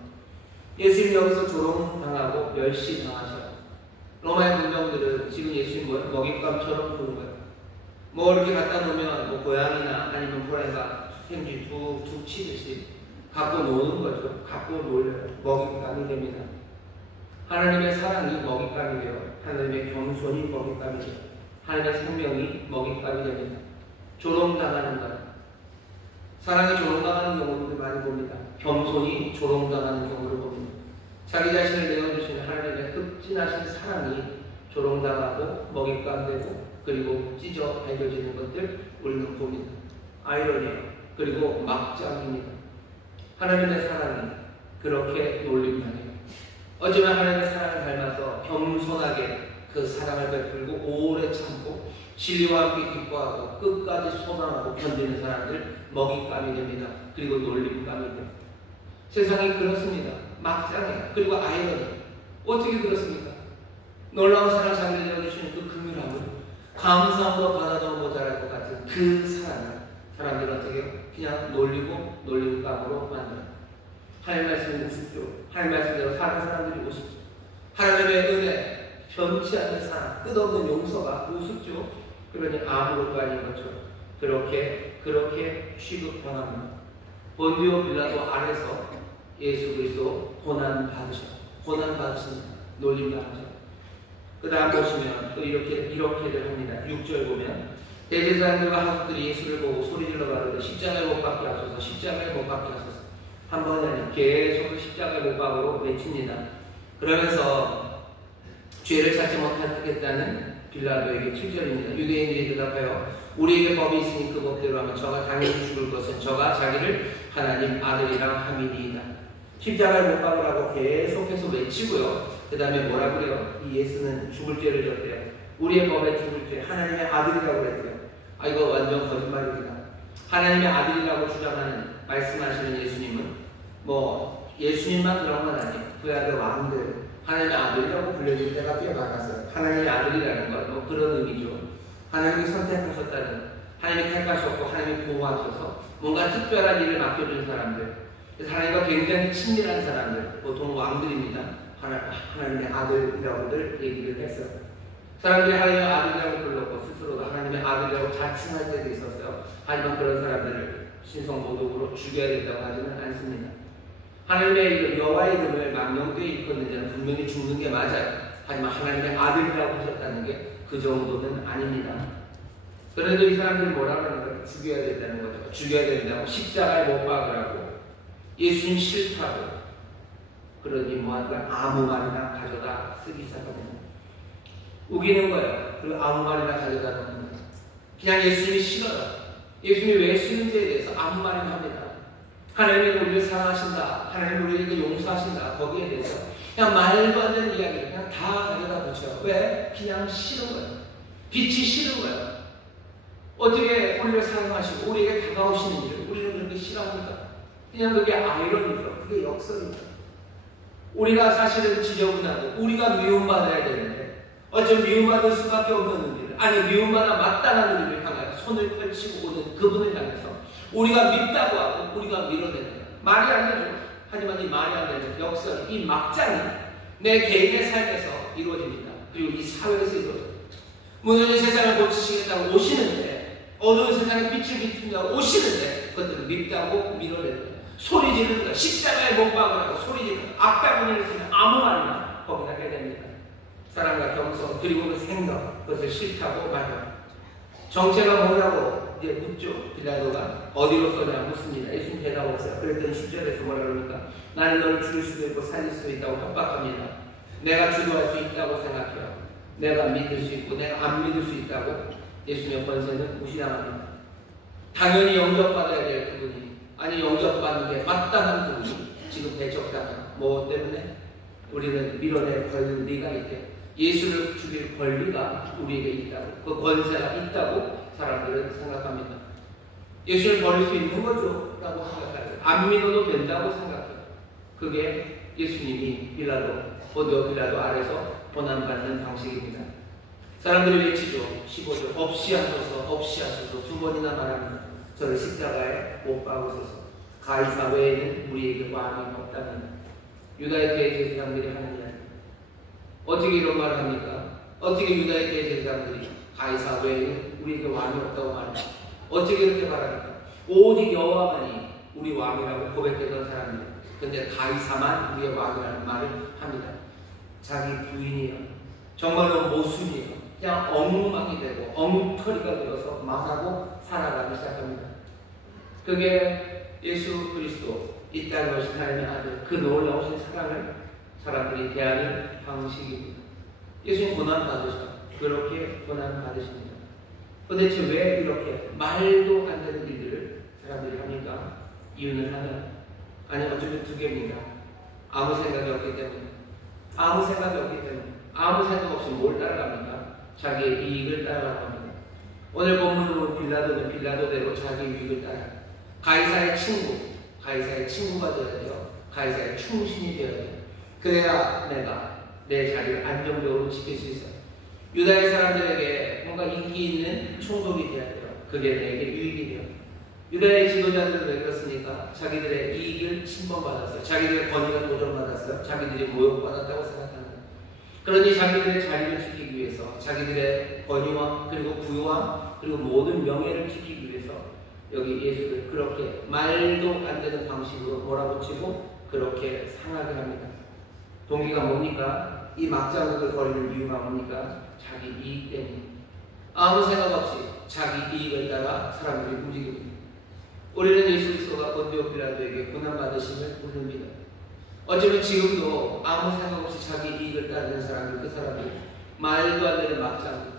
예수님 여기서 조롱당하고 멸시당하셔요. 로마의 군병들은 지금 예수님 먹잇감처럼 보는 거예요. 뭐 이렇게 갖다 놓으면 뭐 고양이나 아니면 고양이가 생쥐 툭툭 치듯이 갖고 노는 거죠. 갖고 놀려요. 먹잇감이 됩니다. 하나님의 사랑이 먹잇감이 되어 하나님의 겸손이 먹잇감이 되어 하나님의 생명이 먹잇감이 됩니다. 조롱당하는 것. 사랑이 조롱당하는 경우도 많이 봅니다. 겸손이 조롱당하는 경우를 봅니다. 자기 자신을 내어주시는 하나님의 흑진하신 사랑이 조롱당하고 먹잇감되고 그리고 찢어 밝혀지는 것들 우리는 봅니다. 아이러니예요. 그리고 막장입니다. 하나님의 사랑이 그렇게 놀림당해요. 어쩌면 하나님의 사랑을 닮아서 겸손하게 그 사랑을 베풀고 오래 참고 진리와 함께 기뻐하고 끝까지 소망하고 견디는 사람들 먹잇감이 됩니다. 그리고 놀림감이 됩니다. 세상이 그렇습니다. 막장이에요. 그리고 아이러니. 어떻게 그렇습니까? 놀라운 사랑 자기를 내어주시는 그 긍휼함을 감사함도 받아도 모자랄 것 같은 그 사랑을 사람들은 어떻게 그냥 놀리고 놀림감으로 만들어요. 하나님 말씀이 우습죠. 하나님 말씀대로 사는 사람들이 우습죠. 하나님의 은혜, 변치 않는 사랑, 끝없는 용서가 우습죠. 그러니 아무것도 아닌 것처럼 그렇게 취급당합니다. 본디오 빌라도 아래서 예수 그리스도 고난 받으십니다. 놀림 당하죠. 그 다음 보시면 또 이렇게들 합니다. 6절 보면 대제사장들과 하수들이 예수를 보고 소리질러 가로되 십자가에 못 박게 하소서, 십자가에 못 박게 하소서. 한 번이 아니라 계속 십자가에 못 박으로 외칩니다. 그러면서 죄를 찾지 못하겠다는 빌라도에게 7절입니다. 유대인들이 대답하여 우리에게 법이 있으니 그 법대로 하면 저가 당연히 죽을 것은 저가 자기를 하나님 아들이라 함이니이다. 십자가에 못 박으라고 계속해서 외치고요. 그 다음에 뭐라 그래요? 이 예수는 죽을 죄를 졌대요. 우리의 법에 죽을 죄, 하나님의 아들이라고 그랬대요. 아, 이거 완전 거짓말입니다. 하나님의 아들이라고 주장하는, 말씀하시는 예수님은 뭐 예수님만 그런 건 아니에요. 그 아들 왕들, 하나님의 아들이라고 불려질 때가 꽤 많았어요. 하나님의 아들이라는 건 뭐 그런 의미죠. 하나님이 선택하셨다는, 하나님이 택하셨고 하나님이 보호하셔서 뭔가 특별한 일을 맡겨준 사람들, 하나님과 굉장히 친밀한 사람들, 보통 왕들입니다. 하나님의 아들이라고들 얘기를 했어요. 사람들이 하나님의 아들이라고 불렀고 스스로가 하나님의 아들이라고 자칭할 때도 있었어요. 하지만 그런 사람들을 신성모독으로 죽여야 된다고 하지는 않습니다. 하나님의 여호와의 이름을 망령되이 일컫는 자는 분명히 죽는 게 맞아요. 하지만 하나님의 아들이라고 하셨다는 게 그 정도는 아닙니다. 그런데 이 사람들이 뭐라고 하는 거예요? 죽여야 된다는 거죠. 죽여야 된다고, 십자가에 못 박으라고, 예수님 싫다고. 그러니 뭐하니까 아무 말이나 가져다 쓰기 시작합니다. 우기는 거예요. 그리고 아무 말이나 가져다 놓는 거예요. 그냥 예수님이 싫어요. 예수님이 왜 싫은지에 대해서 아무 말이나 합니다. 하나님이 우리를 사랑하신다, 하나님이 우리에게 용서하신다, 거기에 대해서 그냥 말도 안 되는 이야기를 그냥 다 가져다 붙여요. 왜? 그냥 싫은 거예요. 빛이 싫은 거예요. 어떻게 우리를 사랑하시고 우리에게 다가오시는 일을 우리는 그렇게 싫어합니까? 그냥 그게 아이러니죠. 그게 역설입니다. 우리가 사실은 지저분하고 우리가 미움받아야 되는데 어쩜 미움받을 수밖에 없는 일을, 아니 미움받아 마땅한 일을 향하여 손을 펼치고 오는 그분을 향해서 우리가 밉다고 하고 우리가 밀어내는 거예요. 말이 안 되죠. 하지만 이 말이 안 되는 역설, 이 막장이 내 개인의 삶에서 이루어집니다. 그리고 이 사회에서 이루어집니다. 무너진 세상을 고치시겠다고 오시는데, 어두운 세상에 빛을 비춘다고 오시는데 그것들을 밉다고 밀어내는 거예요. 소리 지르는 거예요. 십자가에 못 박으라고 소리 지르는 거예요. 악다구니를 쓰면 아무 말이나 거기다 해야 됩니다. 사랑과 겸손, 그리고 그 생각, 그것을 싫다고 말합니다. 정체가 뭐냐고 이제 묻죠. 빌라도가 어디로 써냐 묻습니다. 예수님 대답 없어요. 그랬더니 10절에서 뭐라 그럽니까? 나는 너를 죽일 수도 있고 살릴 수도 있다고 협박합니다. 내가 주도할 수 있다고 생각해요. 내가 믿을 수 있고 내가 안 믿을 수 있다고 예수님의 권세는 무시당합니다. 당연히 영접받아야 될 그분이, 아니 영접받는 게 마땅한 그분이 지금 대적당한 뭐 때문에 우리는 밀어낼 권리가 있대요. 예수를 죽일 권리가 우리에게 있다고, 그 권세가 있다고 사람들은 생각합니다. 예수를 버릴 수 있는 거죠 라고 생각해요. 안 믿어도 된다고 생각해요. 그게 예수님이 본디오 빌라도 아래서 고난받는 방식입니다. 사람들이 외치죠. 15절 없이 하소서, 없이 하소서 두 번이나 말합니다. 저를 십자가에 못 박으소서. 가이사 외에는 우리에게 왕이 없답니다. 유다의 대제사장들이 하는 이야기. 어떻게 이런 말을 합니까? 어떻게 유다의 대제사장들이 가이사 외에는 우리에게 왕이 없다고 말합니까? 어떻게 이렇게 말합니까? 오직 여호와만이 우리 왕이라고 고백했던 사람들. 근데 가이사만 우리의 왕이라는 말을 합니다. 자기 부인이에요. 정말로 모순이에요. 그냥 엉망이 되고 엉터리가 되어서 말하고 살아가기 시작합니다. 그게 예수 그리스도, 이 땅에 오신 하나님의 아들, 그 놀라우신 사랑을 사람들이 대하는 방식입니다. 예수님 고난 받으셔. 그렇게 고난 받으십니다. 도대체 왜 이렇게 말도 안 되는 일들을 사람들이 합니까? 이유는 하나, 아니 어쩌면 두 개입니다. 아무 생각이 없기 때문에, 아무 생각이 없기 때문에, 아무 생각 없이 뭘 따라갑니까? 자기의 이익을 따라갑니다. 오늘 본문으로 빌라도는 빌라도대로 자기 이익을 따라갑니다. 가이사의 친구가 되어야 돼요. 가이사의 충신이 되어야 돼요. 그래야 내가 내 자리를 안정적으로 지킬 수 있어요. 유다의 사람들에게 뭔가 인기 있는 총독이 되어야 돼요. 그게 내게 유익이 돼요. 유다의 지도자들은 왜 그렇습니까? 자기들의 이익을 침범받았어요. 자기들의 권위가 도전받았어요. 자기들이 모욕받았다고 생각합니다. 그러니 자기들의 자리를 지키기 위해서, 자기들의 권위와 그리고 부유함 그리고 모든 명예를 지키기 위해서 여기 예수를 그렇게 말도 안 되는 방식으로 몰아붙이고 그렇게 상하게 합니다. 동기가 뭡니까? 이 막장극을 벌이는 이유가 뭡니까? 자기 이익 때문입니다. 아무 생각 없이 자기 이익을 따라 사람들이 움직입니다. 우리는 예수 그리스도가 본디오 빌라도에게 고난받으심을 모릅니다. 어쩌면 지금도 아무 생각 없이 자기 이익을 따르는 사람들, 그 사람들 말도 안 되는 막장,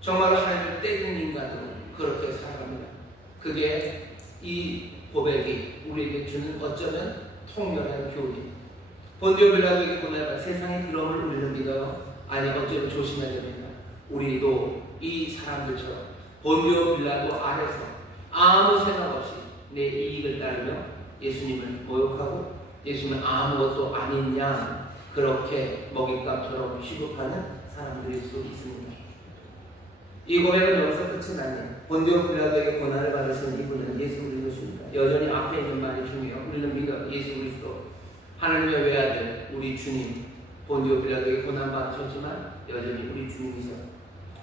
정말로 하나님을 떼는 인간들은 그렇게 살아갑니다. 그게 이 고백이 우리에게 주는 어쩌면 통렬한 교훈입니다. 본디오 빌라도에게 고난받아 세상의 드럼을 울리는 믿어요. 아니 어쩌면 조심해야 됩니다. 우리도 이 사람들처럼 본디오 빌라도 아래서 아무 생각 없이 내 이익을 따르며 예수님을 모욕하고 예수님은 아무것도 아닌 양 그렇게 먹잇감처럼 취급하는 사람들일 수 있습니다. 이 고백은 여기서 끝은 아니에요. 본디오 빌라도에게 고난을 받으시는 이분은 예수 그리스도십니다. 여전히 앞에 있는 말이 중요해요. 우리는 믿어 예수 그리스도 하나님의 외아들 우리 주님. 본디오 빌라도에게 고난 받으셨지만 여전히 우리 주님이죠.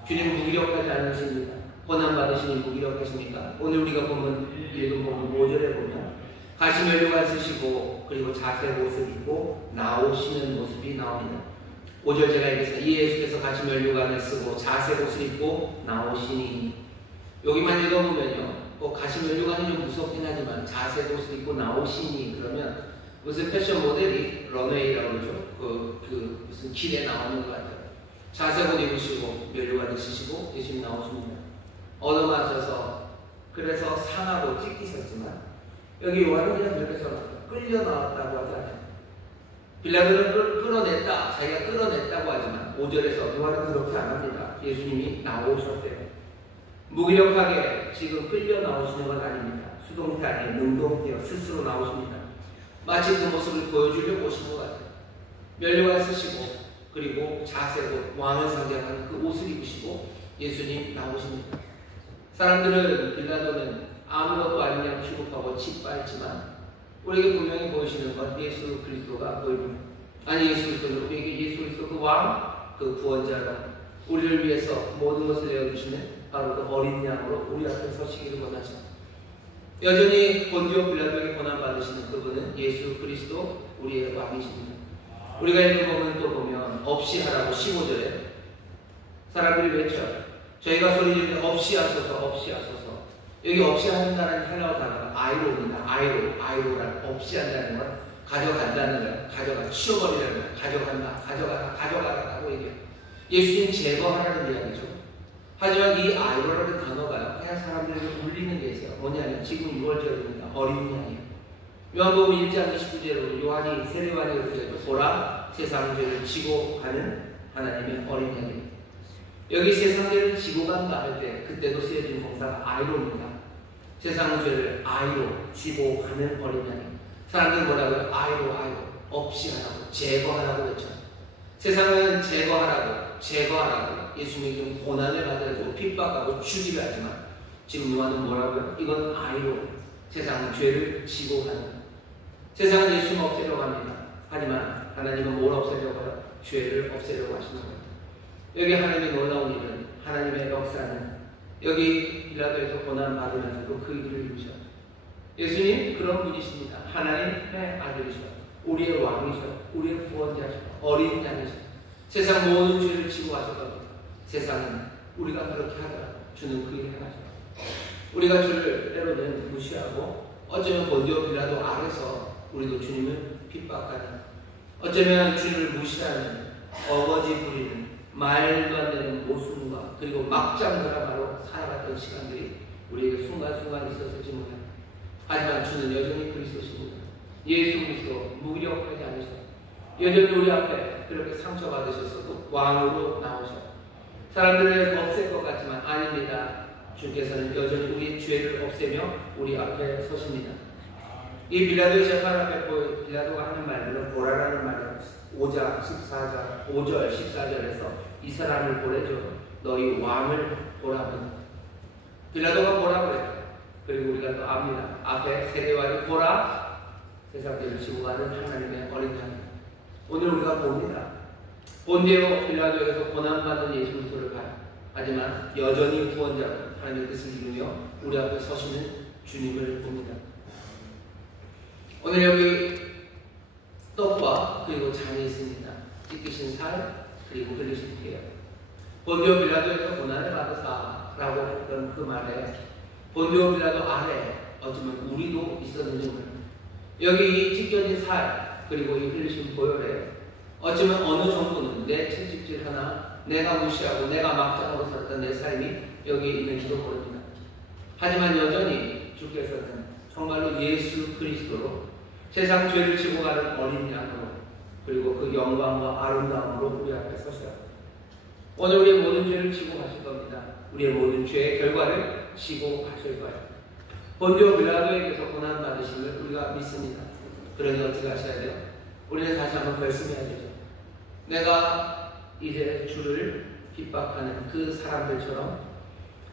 주님 무기력하지 않으십니다. 고난 받으시니 무기력하십니까? 오늘 우리가 읽은 본문 5절에 보면 가시면류관 쓰시고 그리고 자색 옷을 입고 나오시는 모습이 나옵니다. 5절 제가 읽겠습니다. 이 예수께서 가시면류관을 쓰고 자색 옷을 입고 나오시니, 여기만 읽어보면요, 가시면류관이 좀 무섭긴 하지만 자색 옷을 입고 나오시니 그러면 무슨 패션 모델이 런웨이라고 그러죠. 무슨 길에 나오는 것 같아요. 자색 옷 입으시고 면류관을 쓰시고 예수님 나오십니다. 얻어맞아서 그래서 상하고 찢기셨지만 여기 요한은 그냥 그렇게 써놨어요. 끌려 나왔다고 하지 않아요. 빌라도는 끌어냈다, 자기가 끌어냈다고 하지만 5절에서 요한은 그렇게 안 합니다. 예수님이 나오셨대요. 무기력하게 지금 끌려 나오시는 건 아닙니다. 수동태 아니에요. 능동태요. 스스로 나오십니다. 마치 그 모습을 보여주려고 오신 것 같아요. 면류관 쓰시고 그리고 자색 옷, 왕을 상징하는 그 옷을 입으시고 예수님 나오십니다. 사람들은 빌라도는 아무것도 아니냐고 취급하고 짓밟지만 우리에게 분명히 보이시는 건 예수 그리스도가 보입니다. 아니 예수 그리스도는 우리에게 예수 그리스도 그 왕, 그 구원자가 우리를 위해서 모든 것을 내어주시는 바로 그 어린 양으로 우리 앞에 서시기를 원하죠. 여전히 본디오 빌라도에게 고난받으시는 그분은 예수 그리스도 우리의 왕이십니다. 우리가 읽은 부분 또 보면 없이 하라고 15절에 사람들이 외쳐요. 저희가 소리 지르면 없이 하소서, 없이 하소서. 여기 없이 한다는 헬라어 단어가 아이로입니다. 아이로란 없이 한다는 건 가져간다는 거예요. 치워버리라는 거예요. 가져가라고 얘기해요. 예수님 제거하라는 이야기죠. 하지만 이 아이로라는 단어가요, 그냥 사람들에게 울리는 게 있어요. 뭐냐면 지금 6월절입니다. 어린 양이에요. 요한복음 1장 29절로 요한이 세례요한이 그렇게 해서 보라 세상 죄를 지고 가는 하나님의 어린 양이에요. 여기 세상 죄를 지고 간다 할 때 그때도 쓰여진 동사가 아이로입니다. 세상 죄를 아이로 지고 가는 어린 양이에요. 사람들은 뭐라고요? 아이로 없이 하라고 제거하라고 했죠. 세상은 제거하라고 예수님이 좀 고난을 받아주고 핍박하고 죽이려 하지만 지금 요한은 뭐라고요? 이건 아이로 세상은 죄를 지고 가는 거예요. 세상은 예수님 없애려고 합니다. 하지만 하나님은 뭘 없애려고 해요? 죄를 없애려고 하시는 거예요. 여기 하나님의 놀라운 일은, 하나님의 역사는 여기 빌라도에서 고난받으면서도 그 일을 이루셔요. 예수님 그런 분이십니다. 하나님의 아들이셔, 우리의 왕이셔, 우리의 구원자셔, 어린 양이셔. 세상 모든 죄를 지고 하셨던 겁니다. 세상은 우리가 그렇게 하더라 주는 그 일을 행하셔요. 우리가 주를 때로는 무시하고 어쩌면 본디오 빌라도 아래서 우리도 주님을 핍박하는, 어쩌면 주님을 무시하는, 어거지 부리는, 말도 안 되는 모순과 그리고 막장 드라마로 살아갔던 시간들이 우리에게 순간순간 있었을지 몰라요. 하지만 주는 여전히 그리스도십니다. 예수 그리스도 무기력하지 않으셔요. 여전히 우리 앞에 그렇게 상처받으셨어도 왕으로 나오셔요. 사람들을 없앨 것 같지만 아닙니다. 주께서는 여전히 우리의 죄를 없애며 우리 앞에 서십니다. 이 빌라도의 재판 앞에 빌라도가 하는 말들은 보라라는 말이에요. 5절 14절에서 이 사람을 보내줘, 너희 왕을 보라고. 빌라도가 보라 그래요. 그리고 우리가 또 압니다. 앞에 세례요한이 보라 세상들을 지고 가는 하나님의 어린 양입니다. 오늘 우리가 봅니다. 본디오 빌라도에서 고난받은 예수 그리스도를 봐요. 하지만 여전히 구원자로 하나님의 뜻을 이루며 우리 앞에 서시는 주님을 봅니다. 오늘 여기 찢기신 살 그리고 흘리신 피예요. 본디오 빌라도에서 고난을 받으사라고 했던 그 말에 본디오 빌라도 아래 어쩌면 우리도 있었는지 모릅니다. 여기 이 찢겨진 살 그리고 이 흘리신 보혈에 어쩌면 어느 정도는 내 채찍질 하나 내가 무시하고 내가 막장으로 살았던 내 삶이 여기 있는지도 모릅니다. 하지만 여전히 주께서는 정말로 예수 그리스도로 세상 죄를 지고 가는 어린 양으로 그리고 그 영광과 아름다움으로 우리 앞에 서셔요. 오늘 우리의 모든 죄를 지고 가실 겁니다. 우리의 모든 죄의 결과를 지고 가실 거예요. 본디오 빌라도에게서 고난 받으심을 우리가 믿습니다. 그러니 어떻게 하셔야 돼요? 우리는 다시 한번 결심해야 되죠. 내가 이제 주를 핍박하는 그 사람들처럼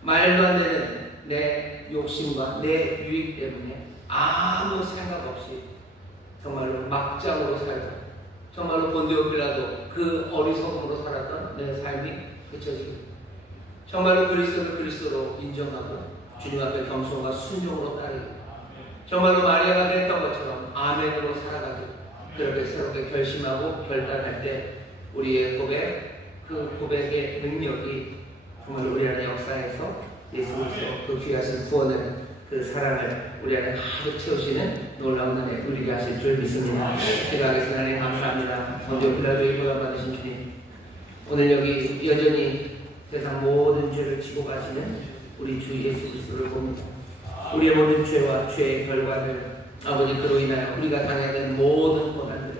말도 안 되는 내 욕심과 내 유익 때문에 아무 생각 없이 정말로 막장으로 살고 정말로 본디오 빌라도 그 어리석음으로 살았던 내 삶이 그쳐지고 정말로 그리스도를 그리스도로 인정하고 주님 앞에 겸손과 순종으로 따르고 정말로 마리아가 됐던 것처럼 아멘으로 살아가고 그렇게 새롭게 결심하고 결단할 때 우리의 고백, 그 고백의 능력이 정말로 우리 안의 역사에서 예수 그리스도 그 귀하신 구원을 그 사랑을 우리 안에 가득 채우시는 놀라운 은혜 누리게 하실 줄 믿습니다. 기도하겠습니다. 하나님 감사합니다. 본디오 빌라도의 고난 받으신 주님, 오늘 여기 여전히 세상 모든 죄를 지고 가시는 우리 주 예수 그리스도를 봅니다. 우리의 모든 죄와 죄의 결과를 아버지 그로 인하여 우리가 당해야 되는 모든 고난들을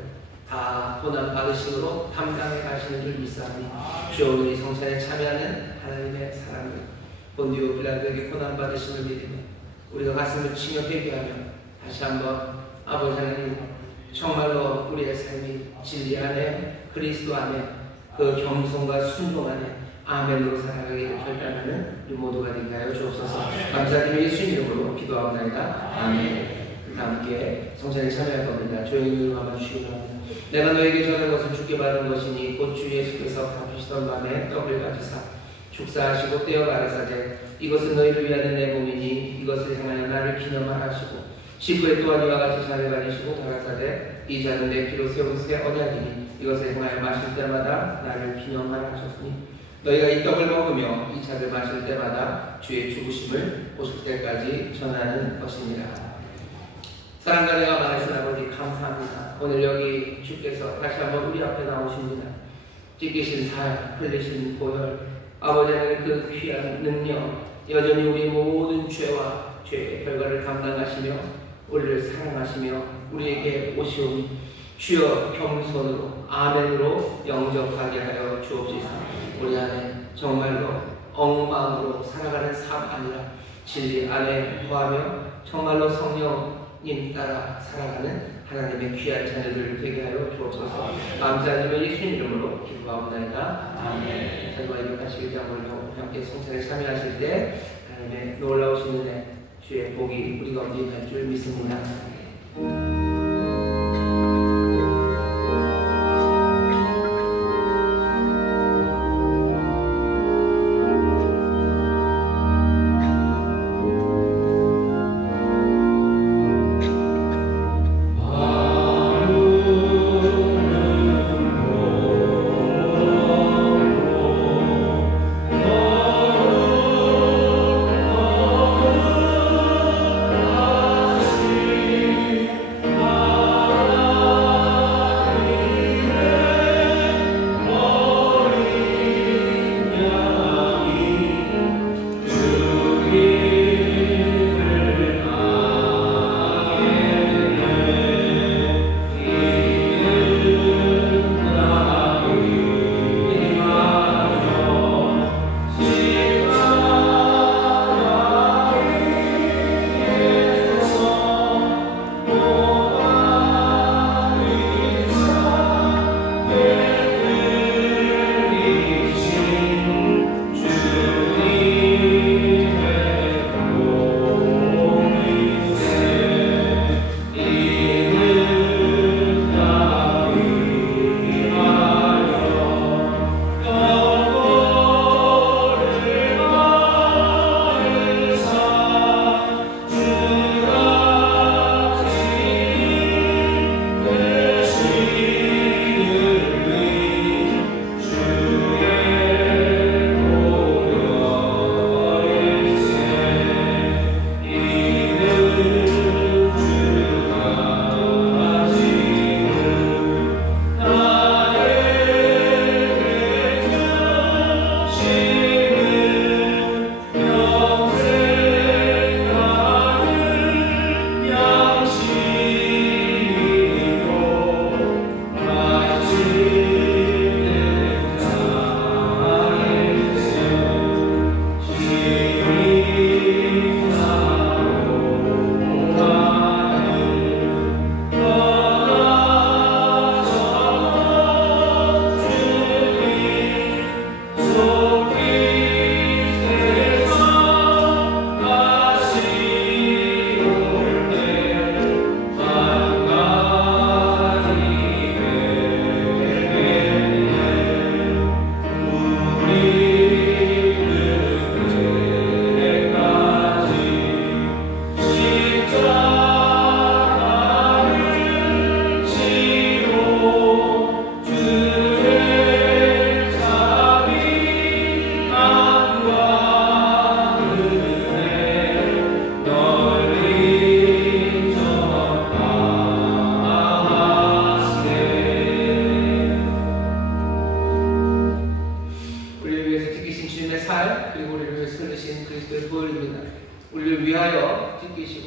다 고난 받으심으로 담당해 가시는 줄 믿사오니 주여 오늘 이 성찬에 참여하는 하나님의 사랑을 본디오 빌라도에게 고난 받으심을 믿으며 우리가 가슴을 치며 회개하며 다시 한번 아버지 하나님 정말로 우리의 삶이 진리 안에 그리스도 안에 그 겸손과 순종 안에 아멘으로 살아가기를 결단하는 우리 모두가 되게 하여 주옵소서. 감사드리며 예수 이름으로 기도하옵나이다. 아멘. 함께 성찬에 참여할 겁니다. 조용히 눈을 감아주시기 바랍니다. 내가 너에게 전한 것은 주께 받은 것이니 곧 주 예수께서 갚으시던 밤에 떡을 가지사 축사하시고 떼어 가라사대 이것은 너희를 위하는 내 몸이니 이것을 행하여 나를 기념하라 하시고 식후에 또한 이와 같이 잔을 가지시고 가라사대 이 잔은 내 피로 세운 새 언약이니 이것을 행하여 마실 때마다 나를 기념하라 하셨으니 너희가 이 떡을 먹으며 이 잔을 마실 때마다 주의 죽으심을 보실 때까지 전하는 것이니라. 사랑과 내가 많으신 아버지 감사합니다. 오늘 여기 주께서 다시 한번 우리 앞에 나오십니다. 찢기신 살, 흘리신 보혈, 아버지 하나님 그 귀한 능력, 여전히 우리 모든 죄와 죄의 결과를 감당하시며 우리를 사랑하시며 우리에게 오시오니 주여 겸손으로 아멘으로 영접하게 하여 주옵소서. 우리 안에 정말로 엉망으로 살아가는 삶 아니라 진리 안에 거하며 정말로 성령님 따라 살아가는 하나님의 귀한 자녀들 되게 하여 주옵소서. 감사드리며 예수님 이름으로 기도하옵나이다. 아멘. 저희와 이렇게 하시기 장으로 함께 성찬에 참여하실 때 하나님의 놀라우신 은혜 주의 복이 우리가 언제나 줄 믿습니다. Oh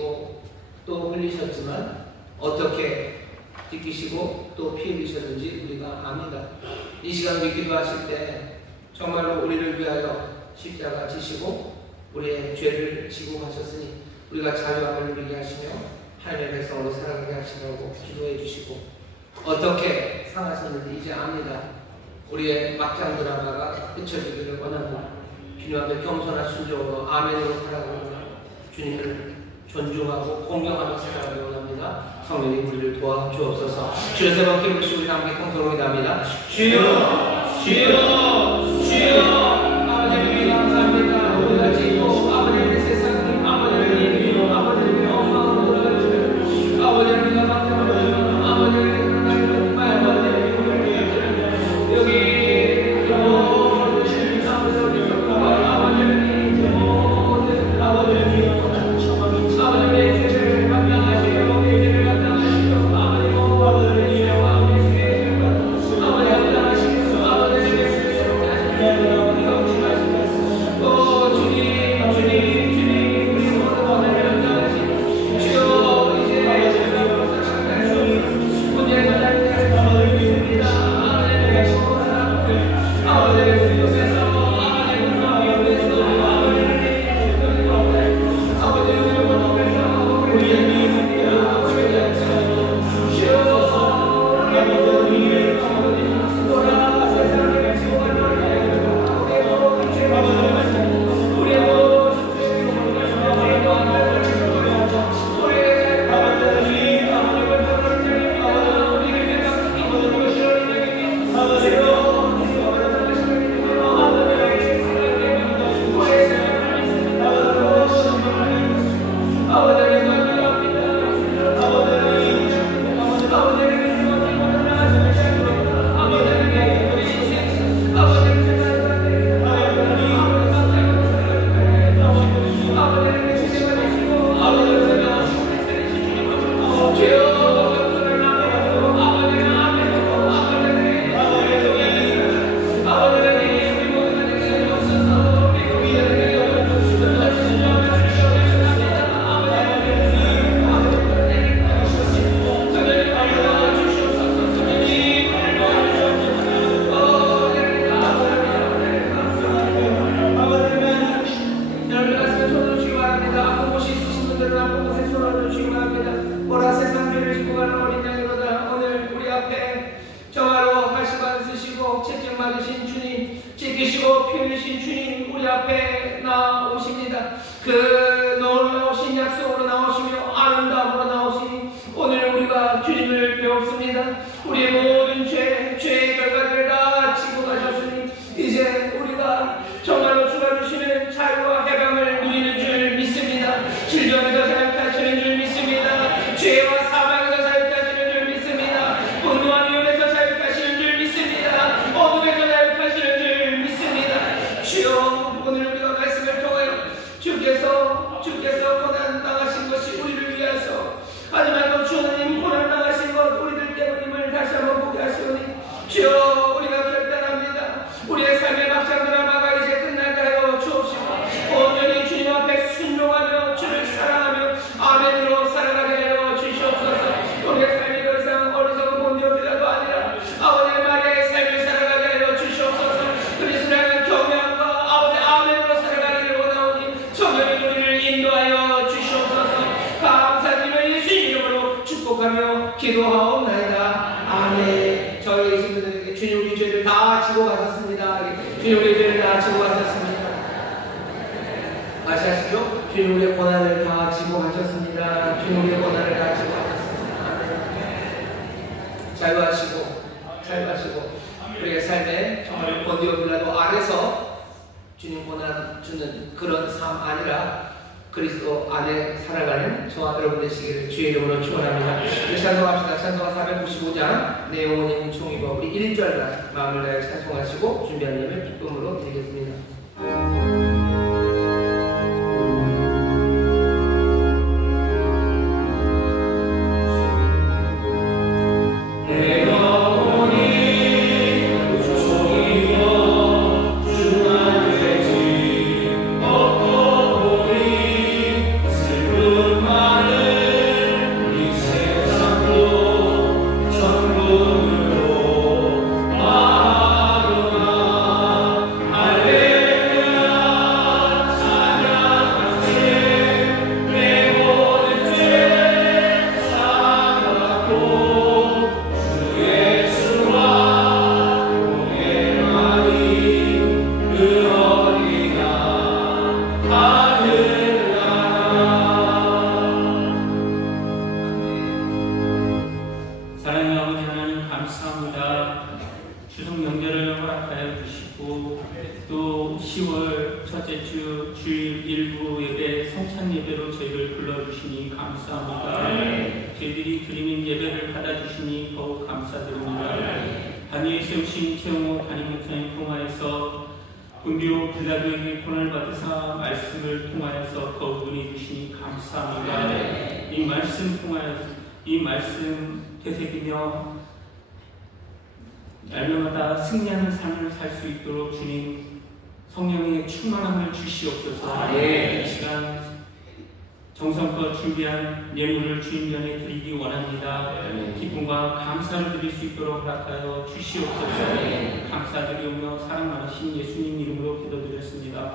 지키시고 또 흘리셨지만 어떻게 지키시고 또 피 흘리셨는지 우리가 압니다. 이 시간 우리 기도하실 때 정말로 우리를 위하여 십자가 지시고 우리의 죄를 지고 가셨으니 우리가 자유함을 누리게 하시며 하나님의 백성으로 살아가게 하시려고 기도해 주시고 어떻게 상하셨는지 이제 압니다. 우리의 막장 드라마가 끝쳐지기를 원합니다. 주님 앞에 겸손한 순종으로 아멘으로 살아가고 주님을 존중하고 공경하며 살아가기 원합니다. 성령님 우리를 도와주옵소서. 주여 세 번 기울이시고 우리 함께 통성으로 기도합니다. 주여 주여 주여 아버지 감사합니다. 우리가 지고 아버지의 세상을 아버지의 아버지의 영광으로 돌아가시고 아버지의 감사합니다. 아버지의 그 놀라우신 약속으로 나오시며 아름다움으로 나오시니 오늘 우리가 주님을 배웠습니다. 우리의 모든 죄의 결과들을 다 지고 가셨으니 이제 우리가 정말로 주가 주시는 자유와 해방을 누리는 줄 믿습니다. 질병에서 자유케 하시는 줄 믿습니다. 죄와 사망에서 자유케 하시는 줄 믿습니다. 분노와 미움에서 자유케 하시는 줄 믿습니다. 어둠에서 자유케 하시는 줄 믿습니다. 주여, 오늘 우리가 말씀을 통하여 주께서 고난 당하신 것이 우리를 위하여 하지만 또 주님 고난 당하신 것 우리들 때문임을 다시 한번 보게 하시오니 주여, 우리가 결단합니다. 우리의 삶의 막장 드라마가 이제 끝나게 하여 주옵시고 온전히 주님 앞에 순종하며 주를 사랑하며 아멘으로 살아가게 하여 주시옵소서. 우리의 삶이 더 이상 어리석은 본전이라도 아니라 아버지의 마리아의 삶을 살아가게 하여 주시옵소서. 그리스도를 향한 경외함과 아버지 아멘으로 살아가기를 원하오니 성령이 우리를 인도하여 주시옵소서. 감사드리며 예수님 이름으로 축복하며 기도하옵나이다. 아멘. 저희 계신 분들에게 주님 우리 죄를 다 지고 가셨습니다. 주님 우리 죄를 다 지고 가셨습니다. 다시 하시죠. 주님 우리의 고난을 다 지고 가셨습니다. 주님 우리의 고난을 다 지고 가셨습니다. 자유하시고 우리의 삶에 정말 본디오 빌라도 아래서 주님 고난 주는 그런 삶 아니라 그리스도 안에 살아가는 저와 여러분 되시기를 주의 이름으로 축원합니다. 찬송합시다. 찬송가 495장 내 영혼이 총입어 우리 1절만 마음을 다해 찬송하시고 준비한 예배 기쁨으로 드리겠습니다. My 추석 명절을 허락하여 주시고 또 10월 첫째 주 주일 일부 예배 성찬 예배로 저희를 불러주시니 감사합니다. 저희들이 드리는 예배를 받아주시니 더욱 감사드립니다. 단위에 세우신 최영호 담임 목사님 통하여서 분비오 빌라도에게 권을 받으사 말씀을 통하여서 더욱 은혜 주시니 감사합니다. 이 말씀 통하여서 이 말씀 되새기며 날마다 승리하는 삶을 살 수 있도록 주님 성령의 충만함을 주시옵소서. 이 시간 정성껏 준비한 예물을 주님 전에 드리기 원합니다. 기쁨과 감사를 드릴 수 있도록 허락하여 주시옵소서. 감사드리오며 사랑 많으신 예수님 이름으로 기도드렸습니다.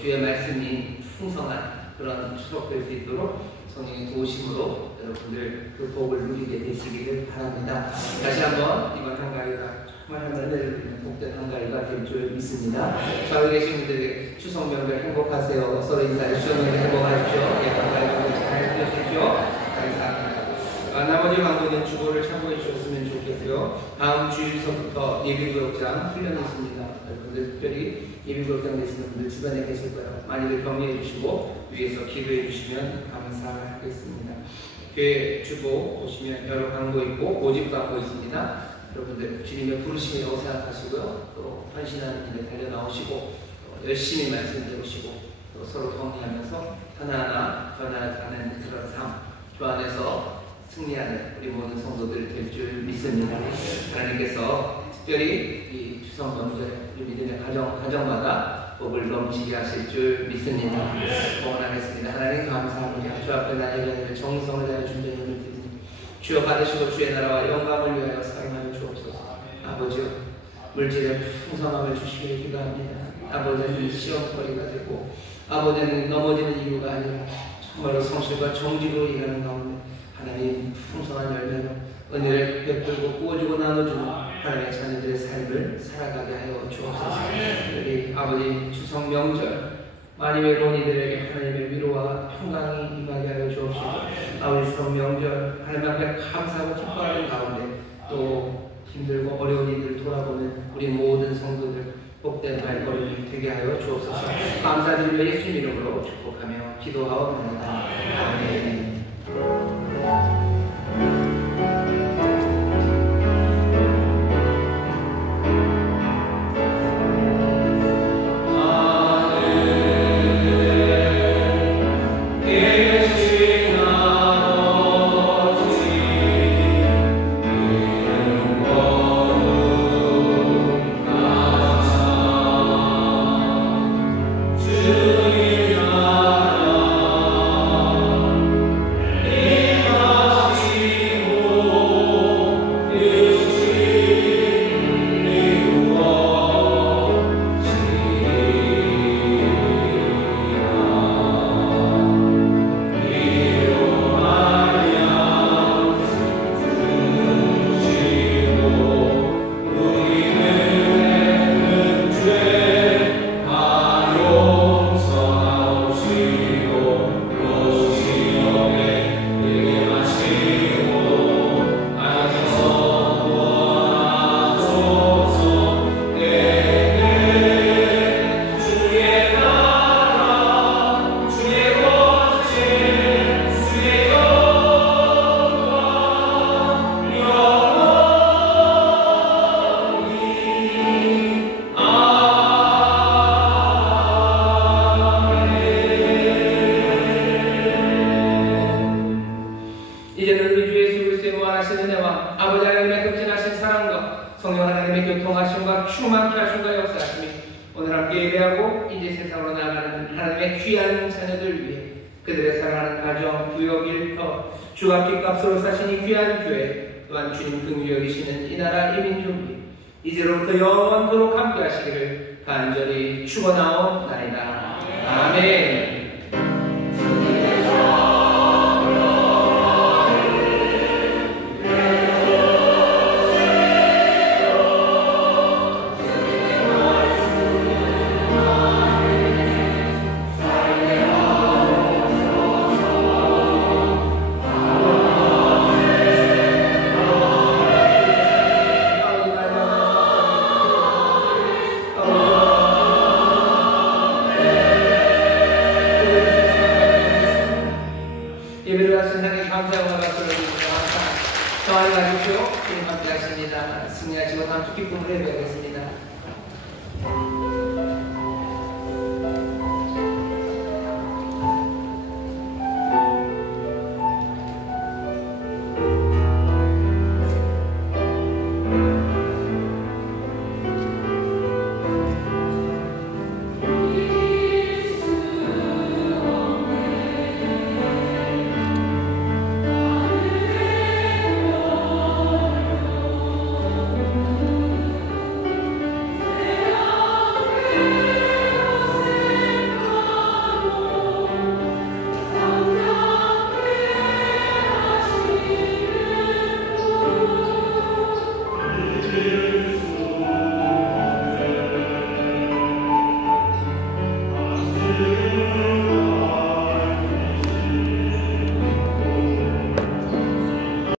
주의 말씀이 풍성한 그런 추석될 수 있도록 성령의 도우심으로 여러분들 그 복을 누리게 되시기를 바랍니다. 다시 한번 이번 한가위가 정말 은혜를 드리는 복된 한가위가 될 줄 믿습니다. 좌우에 계신 분들 추석 명절 행복하세요. 서로 인사해 주시면 행복하십시오. 한가위 잘 지내십시오. 감사합니다. 나머지 광고는 주보를 참고해 주셨으면 좋겠고요. 다음 주일서부터 예비구역장 훈련이 있습니다. 여러분들 특별히 예비구역장 되시는 분들 주변에 계실 거예요. 많이들 격려해 주시고 위에서 기도해 주시면 감사하겠습니다. 교회 주보 보시면 여러 광고 있고 모집 광고 있습니다. 여러분들 주님의 부르심이라고 생각하시고요. 또 헌신하는 일에 달려 나오시고 열심히 말씀 들으시고 또 서로 격려하면서 하나하나 변화가는 그런 삶 주 안에서 승리하는 우리 모든 성도들 될 줄 믿습니다. 하나님께서 특별히 이 추석 명절에 우리 믿음의 가정마다 복을 넘치게 하실 줄 믿습니다. 응원하겠습니다. 하나님 감사합니다. 주 앞에 나 예배를 정성을 다해 준비하는 힘을 드리니 주여 받으시고 주의 나라와 영광을 위하여 사용하여 주옵소서. 아버지여 물질의 풍성함을 주시기를 기도합니다. 아버지는 시험거리가 되고 아버지는 넘어지는 이유가 아니라 정말로 성실과 정직으로 일하는 가운데 하나님 풍성한 열매로 은혜를 베풀고 구워주고 나눠주고 하나님의 자녀들의 삶을 살아가게 하여 주옵소서. 우리 아버지 추석 명절 많이 외로운 이들에게 하나님의 위로와 평강이 임하게 하여 주옵시고 아버지 추석 명절 하나님 앞에 감사하고 기뻐하는 가운데 또 힘들고 어려운 이들을 돌아보는 우리 모든 성도들 복된 발걸음이 되게 하여 주옵소서. 감사드리며 예수님 이름으로 축복하며 기도하옵나이다. 아멘. 예배하고 이제 세상으로 나가는 하나님의 귀한 자녀들 위해 그들의 사랑하는 가정, 구역, 일터, 주가 핏값으로 사신 이 귀한 교회 또한 주님 긍휼히 여기시는 이 나라 이 민족 위해 이제로부터 영원토록 함께 하시기를 간절히 축원하옵나이다. 아멘. 예배를 하신 하나님 감사하고 박수를 드립니다. 평안히 가십시오. 주님 함께 하십니다. 승리하시고 다음 주 기쁨을 예배하겠습니다.